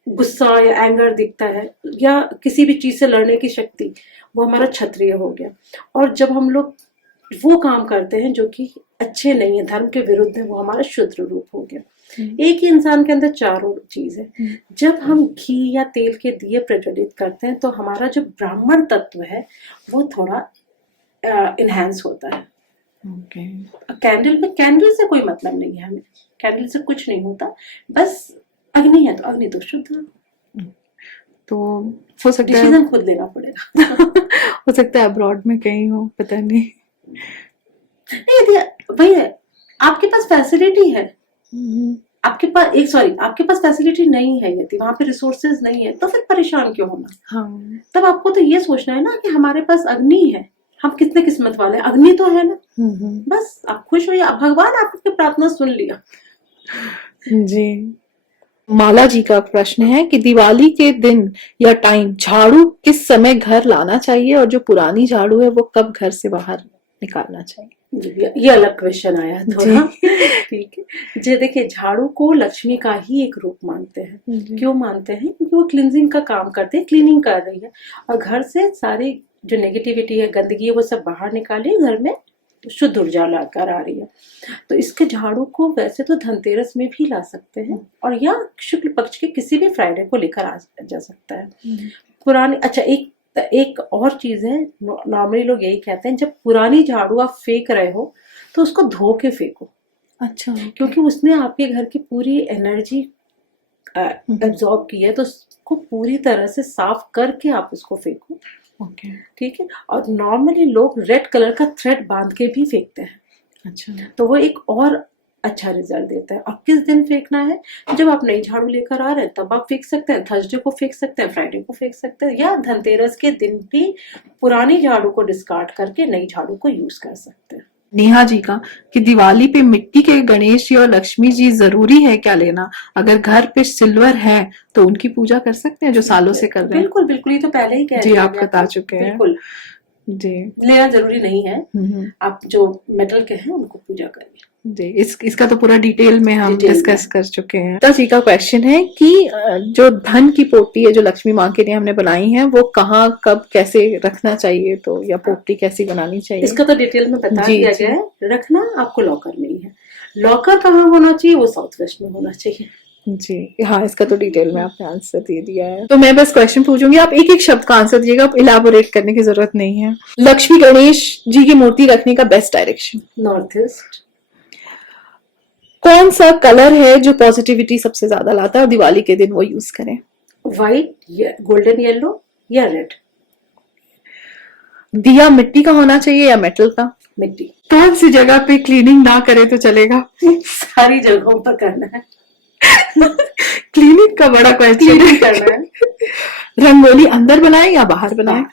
गुस्सा या एंगर दिखता है, या किसी भी चीज से लड़ने की शक्ति, वो हमारा क्षत्रिय हो गया। और जब हम लोग वो काम करते हैं जो कि अच्छे नहीं है, धर्म के विरुद्ध है, वो हमारा शूद्र रूप हो गया। एक ही इंसान के अंदर चारों चीज है। जब हम घी या तेल के दिए प्रज्वलित करते हैं तो हमारा जो ब्राह्मण तत्व है वो थोड़ा इनहेंस होता है। ओके, कैंडल से कोई मतलब नहीं है, हमें कैंडल से कुछ नहीं होता, बस अग्नि है तो अग्नि तो शुद्ध है। तो हो सकता है डिसीजन खुद लेना पड़ेगा। हो सकता है अब्रॉड में कहीं हो, पता नहीं। नहीं यदि भैया आपके पास फैसिलिटी है, आपके पास फैसिलिटी नहीं है, यदि वहां पे रिसोर्सेज नहीं है, तो फिर परेशान क्यों होना। हाँ, तब आपको तो ये सोचना है ना कि हमारे पास अग्नि है, हम कितने किस्मत वाले हैं, अग्नि तो है ना, बस आप खुश होइए, भगवान आपकी प्रार्थना सुन लिया। जी। माला जी का प्रश्न है कि दिवाली के दिन या टाइम झाड़ू किस समय घर लाना चाहिए, और जो पुरानी झाड़ू है वो कब घर से बाहर निकालना चाहिए? ये अलग क्वेश्चन आया थोड़ा। ठीक है जी, देखिए झाड़ू को लक्ष्मी का ही एक रूप मानते हैं। क्यों मानते हैं? क्योंकि वो क्लींजिंग का काम करते हैं, क्लीनिंग कर रही है, और घर से सारी जो नेगेटिविटी है, गंदगी है, वो सब बाहर निकाली, घर में शुद्ध ऊर्जा लाकर आ रही है। तो इसके झाड़ू को वैसे तो धनतेरस में भी ला सकते हैं, और या शुक्ल पक्ष के किसी भी फ्राइडे को लेकर आ जा सकता है। पुरानी, अच्छा एक और चीज है, नॉर्मली लोग यही कहते हैं, जब पुरानी झाड़ू आप फेंक रहे हो तो उसको धो के फेंको। अच्छा, क्योंकि उसने आपके घर की पूरी एनर्जी एब्जॉर्ब की है, तो उसको पूरी तरह से साफ करके आप उसको फेंको। ओके, ठीक है। और नॉर्मली लोग रेड कलर का थ्रेड बांध के भी फेंकते हैं, अच्छा, तो वो एक और अच्छा रिजल्ट देता है। और किस दिन फेंकना है? जब आप नई झाड़ू लेकर आ रहे हैं तब आप फेंक सकते हैं, थर्सडे को फेंक सकते हैं, फ्राइडे को फेंक सकते हैं, या धनतेरस के दिन भी पुरानी झाड़ू को डिस्कार्ड करके नई झाड़ू को यूज कर सकते हैं। नेहा जी का कि दिवाली पे मिट्टी के गणेश जी और लक्ष्मी जी जरूरी है क्या लेना? अगर घर पे सिल्वर है तो उनकी पूजा कर सकते हैं, जो सालों से कर रहे हैं? बिल्कुल बिल्कुल, ये तो पहले ही कह जी, दिया आप गया बता था। चुके हैं। बिल्कुल जी, लेना जरूरी नहीं है, आप जो मेटल के हैं उनको पूजा करिए। जी, इसका तो पूरा डिटेल में हम डिटेल डिस्कस में। कर चुके हैं। गीता जी का क्वेश्चन है कि जो धन की पोटी है जो लक्ष्मी माँ के लिए हमने बनाई है, वो कहाँ, कब, कैसे रखना चाहिए, तो या पोटी कैसी बनानी चाहिए? इसका तो डिटेल में बता जी, दिया जी। गया है। रखना आपको लॉकर में ही है। लॉकर कहाँ होना चाहिए? वो साउथ वेस्ट में होना चाहिए। जी, हाँ, इसका तो डिटेल में आपने आंसर दे दिया है। तो मैं बस क्वेश्चन पूछूंगी, आप एक एक शब्द का आंसर दीजिएगा, आप इलाबोरेट करने की जरूरत नहीं है। लक्ष्मी गणेश जी की मूर्ति रखने का बेस्ट डायरेक्शन? North east. कौन सा कलर है जो पॉजिटिविटी सबसे ज्यादा लाता है और दिवाली के दिन वो यूज करें? व्हाइट, गोल्डन येलो या रेड। दिया मिट्टी का होना चाहिए या मेटल का? मिट्टी। कौन सी जगह पे क्लीनिंग ना करे तो चलेगा? सारी जगहों पर करना है। क्लीनिंग का बड़ा क्वेश्चन क्लीनिंग करना है। रंगोली अंदर बनाए या बाहर बनाए?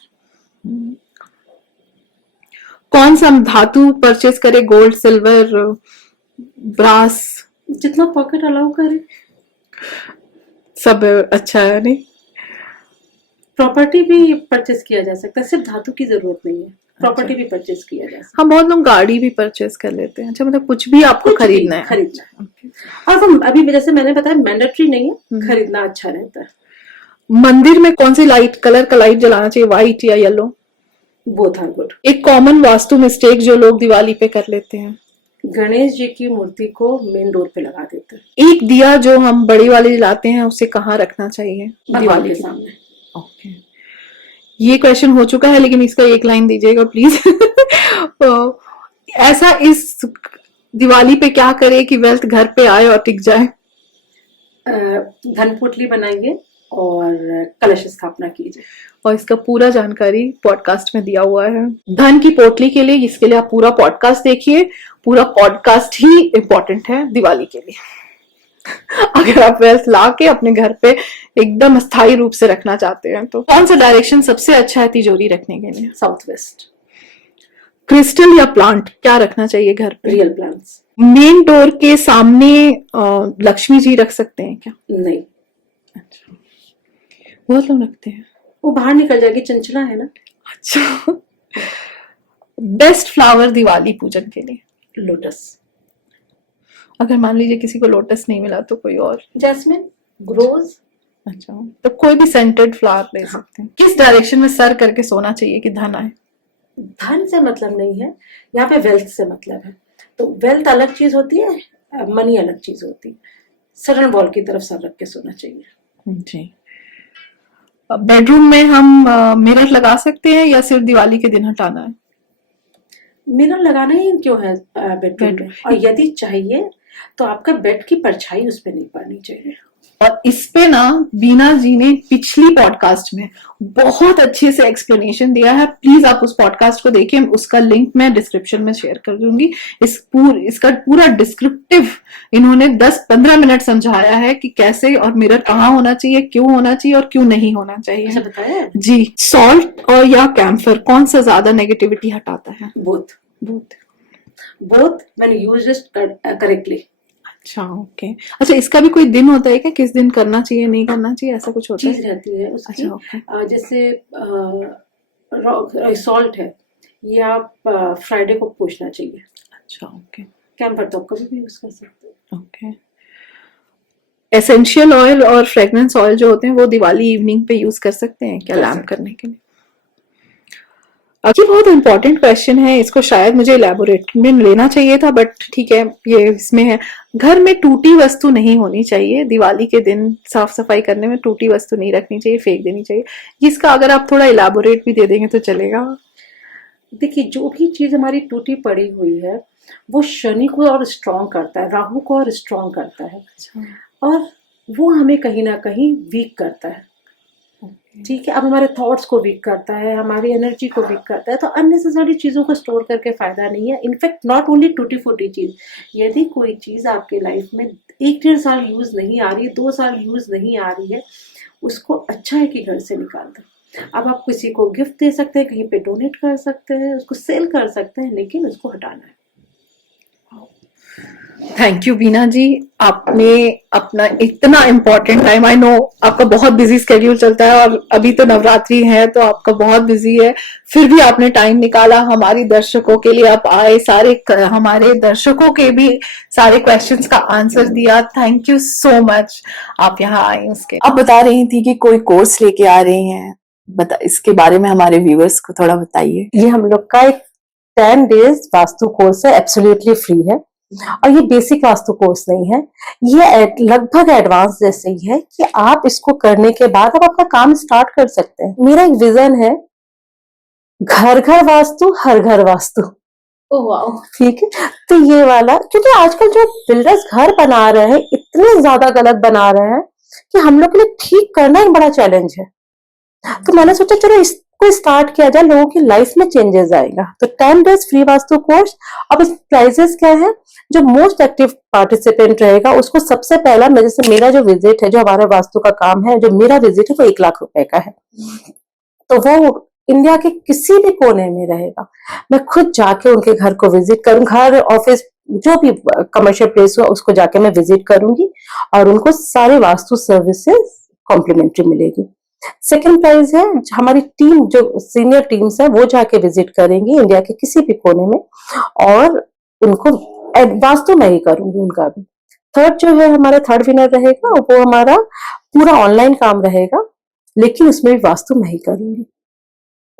कौन सा धातु परचेज करे, गोल्ड, सिल्वर, ब्रास? जितना पॉकेट अलाउ करे। सब अच्छा है, नहीं? प्रॉपर्टी भी परचेज किया जा सकता है, सिर्फ धातु की जरूरत नहीं है, प्रॉपर्टी भी परचेज किया जा सकता हाँ, बहुत लोग गाड़ी भी परचेज कर लेते हैं। अच्छा, मतलब कुछ भी आपको कुछ भी खरीदना है? खरीदना है। और वो अभी जैसे मैंने बताया मैंडेटरी नहीं है, खरीदना अच्छा रहता है। मंदिर में कौन सी लाइट, कलर का लाइट जलाना चाहिए, व्हाइट या येलो? Both are good. एक कॉमन वास्तु मिस्टेक जो लोग दिवाली पे कर लेते हैं? गणेश जी की मूर्ति को मेन डोर पे लगा देते हैं। एक दिया जो हम बड़ी वाली जलाते हैं उसे कहाँ रखना चाहिए भगवान दिवाली के के? सामने। ओके, ये क्वेश्चन हो चुका है, लेकिन इसका एक लाइन दीजिएगा प्लीज। तो ऐसा इस दिवाली पे क्या करे कि वेल्थ घर पे आए और टिक जाए? धन पोटली बनाइए और कलश स्थापना कीजिए। और इसका पूरा जानकारी पॉडकास्ट में दिया हुआ है। धन की पोटली के लिए, इसके लिए आप पूरा पॉडकास्ट देखिए। पूरा पॉडकास्ट ही इम्पोर्टेंट है दिवाली के लिए। अगर आप वेल्थ ला के अपने घर पे एकदम स्थायी रूप से रखना चाहते हैं तो कौन सा डायरेक्शन सबसे अच्छा है तिजोरी रखने के लिए? South west. क्रिस्टल या प्लांट, क्या रखना चाहिए घर पे? Real plants. मेन डोर के सामने लक्ष्मी जी रख सकते हैं क्या? नहीं। अच्छा, बहुत लोग रखते हैं। वो बाहर निकल जाएगी, चंचला है ना। अच्छा, बेस्ट फ्लावर दिवाली पूजन के लिए? लोटस, अगर मान लीजिए किसी को लोटस नहीं मिला तो कोई और? जैस्मिन, रोज। अच्छा, तो कोई भी सेंटेड फ्लावर ले सकते हैं। किस डायरेक्शन में सर करके सोना चाहिए कि धन आए? धन से मतलब नहीं है, यहाँ पे वेल्थ से मतलब है। तो वेल्थ अलग चीज होती है, मनी अलग चीज होती है। सरन बॉल की तरफ सर रख के सोना चाहिए। जी। बेडरूम में हम मिरर लगा सकते हैं या सिर्फ दिवाली के दिन हटाना है? मिरर लगाना ही क्यों है बेडरूम में, और यदि चाहिए तो आपका बेड की परछाई उस पर नहीं पड़नी चाहिए। और इस पे ना बीना जी ने पिछली पॉडकास्ट में बहुत अच्छे से एक्सप्लेनेशन दिया है। प्लीज आप उस पॉडकास्ट को देखिए, उसका लिंक मैं डिस्क्रिप्शन में शेयर कर दूंगी। इसका पूरा डिस्क्रिप्टिव इन्होंने 10-15 मिनट समझाया है कि कैसे और मिरर कहाँ होना चाहिए, क्यों होना चाहिए और क्यों नहीं होना चाहिए। अच्छा बताया जी। सॉल्ट और या कैम्फर कौन सा ज्यादा नेगेटिविटी हटाता है? Both when used correctly. अच्छा, ओके। अच्छा, इसका भी कोई दिन होता है क्या, किस दिन करना चाहिए नहीं करना चाहिए, ऐसा कुछ होता है? चीज रहती है उसकी। अच्छा, ओके। जैसे सॉल्ट है, ये आप फ्राइडे को पूछना चाहिए। अच्छा, ओके कैम्फर तो कभी भी यूज कर सकते हो। ओके। एसेंशियल ऑयल और फ्रेग्रेंस ऑयल जो होते हैं वो दिवाली इवनिंग पे यूज कर सकते हैं क्या, लैम्प करने के लिए? ये बहुत इंपॉर्टेंट क्वेश्चन है, इसको शायद मुझे इलेबोरेट में लेना चाहिए था, बट ठीक है, ये इसमें है। घर में टूटी वस्तु नहीं होनी चाहिए दिवाली के दिन, साफ सफाई करने में टूटी वस्तु नहीं रखनी चाहिए, फेंक देनी चाहिए। इसका अगर आप थोड़ा इलेबोरेट भी दे देंगे तो चलेगा। देखिए, जो भी चीज हमारी टूटी पड़ी हुई है वो शनि को और स्ट्रॉन्ग करता है, राहु को और स्ट्रॉन्ग करता है, और वो हमें कहीं ना कहीं वीक करता है। ठीक है, अब हमारे थॉट्स को वीक करता है, हमारी एनर्जी को वीक करता है। तो अननेसेसरी चीज़ों को स्टोर करके फायदा नहीं है। इनफैक्ट नॉट ओनली टूटी फूटी चीज़, यदि कोई चीज़ आपके लाइफ में 1-1.5 साल यूज़ नहीं आ रही है, 2 साल यूज़ नहीं आ रही है, उसको अच्छा है कि घर से निकाल दें। अब आप किसी को गिफ्ट दे सकते हैं, कहीं पे डोनेट कर सकते हैं, उसको सेल कर सकते हैं, लेकिन उसको हटाना है। थैंक यू बीना जी, आपने अपना इतना इम्पोर्टेंट टाइम, आई नो आपका बहुत बिजी स्केड्यूल चलता है और अभी तो नवरात्रि है तो आपका बहुत बिजी है, फिर भी आपने टाइम निकाला हमारी दर्शकों के लिए। आप आए, हमारे दर्शकों के भी सारे क्वेश्चंस का आंसर दिया। थैंक यू सो मच, आप यहाँ आए उसके। आप बता रही थी कि कोई कोर्स लेके आ रही हैं, इसके बारे में हमारे व्यूअर्स को थोड़ा बताइए। ये हम लोग का एक 10 डेज वास्तु कोर्स है, एब्सोल्युटली फ्री है। और ये बेसिक वास्तु कोर्स नहीं है, ये लगभग एडवांस जैसे ही है कि आप इसको करने के बाद आप अपना काम स्टार्ट कर सकते हैं। मेरा एक विजन है, घर घर वास्तु, हर घर वास्तु। ठीक है, तो ये वाला, क्योंकि आजकल जो बिल्डर्स घर बना रहे हैं इतने ज्यादा गलत बना रहे हैं कि हम लोग के लिए ठीक करना एक बड़ा चैलेंज है। तो मैंने सोचा चलो इसको स्टार्ट किया जाए, लोगों की लाइफ में चेंजेस आएगा। तो 10 डेज फ्री वास्तु कोर्स। अब इस प्राइजेस क्या है, जो मोस्ट एक्टिव पार्टिसिपेंट रहेगा उसको सबसे पहला, जैसे मेरा जो विजिट है, जो हमारा वास्तु का काम है, जो मेरा विजिट है वो 1 लाख रुपए का है। तो वो इंडिया के किसी भी कोने में रहेगा, मैं खुद जाके उनके घर को विजिट करूँ, घर, ऑफिस, जो भी कमर्शियल प्लेस हुआ उसको जाके मैं विजिट करूंगी और उनको सारे वास्तु सर्विसेज कॉम्प्लीमेंट्री मिलेगी। सेकंड प्राइज है, हमारी टीम, जो सीनियर टीम्स है, वो जाके विजिट करेंगी इंडिया के किसी भी कोने में और उनको वास्तु मैं ही करूंगी उनका भी। थर्ड जो है, हमारा थर्ड विनर रहेगा, वो हमारा पूरा ऑनलाइन काम रहेगा, लेकिन उसमें भी वास्तु मैं ही करूंगी।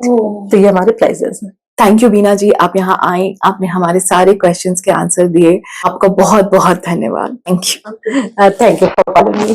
तो ये हमारे प्राइजेस हैं। थैंक यू बीना जी, आप यहाँ आए, आपने हमारे सारे क्वेश्चंस के आंसर दिए, आपका बहुत बहुत धन्यवाद। Thank you thank you for calling me.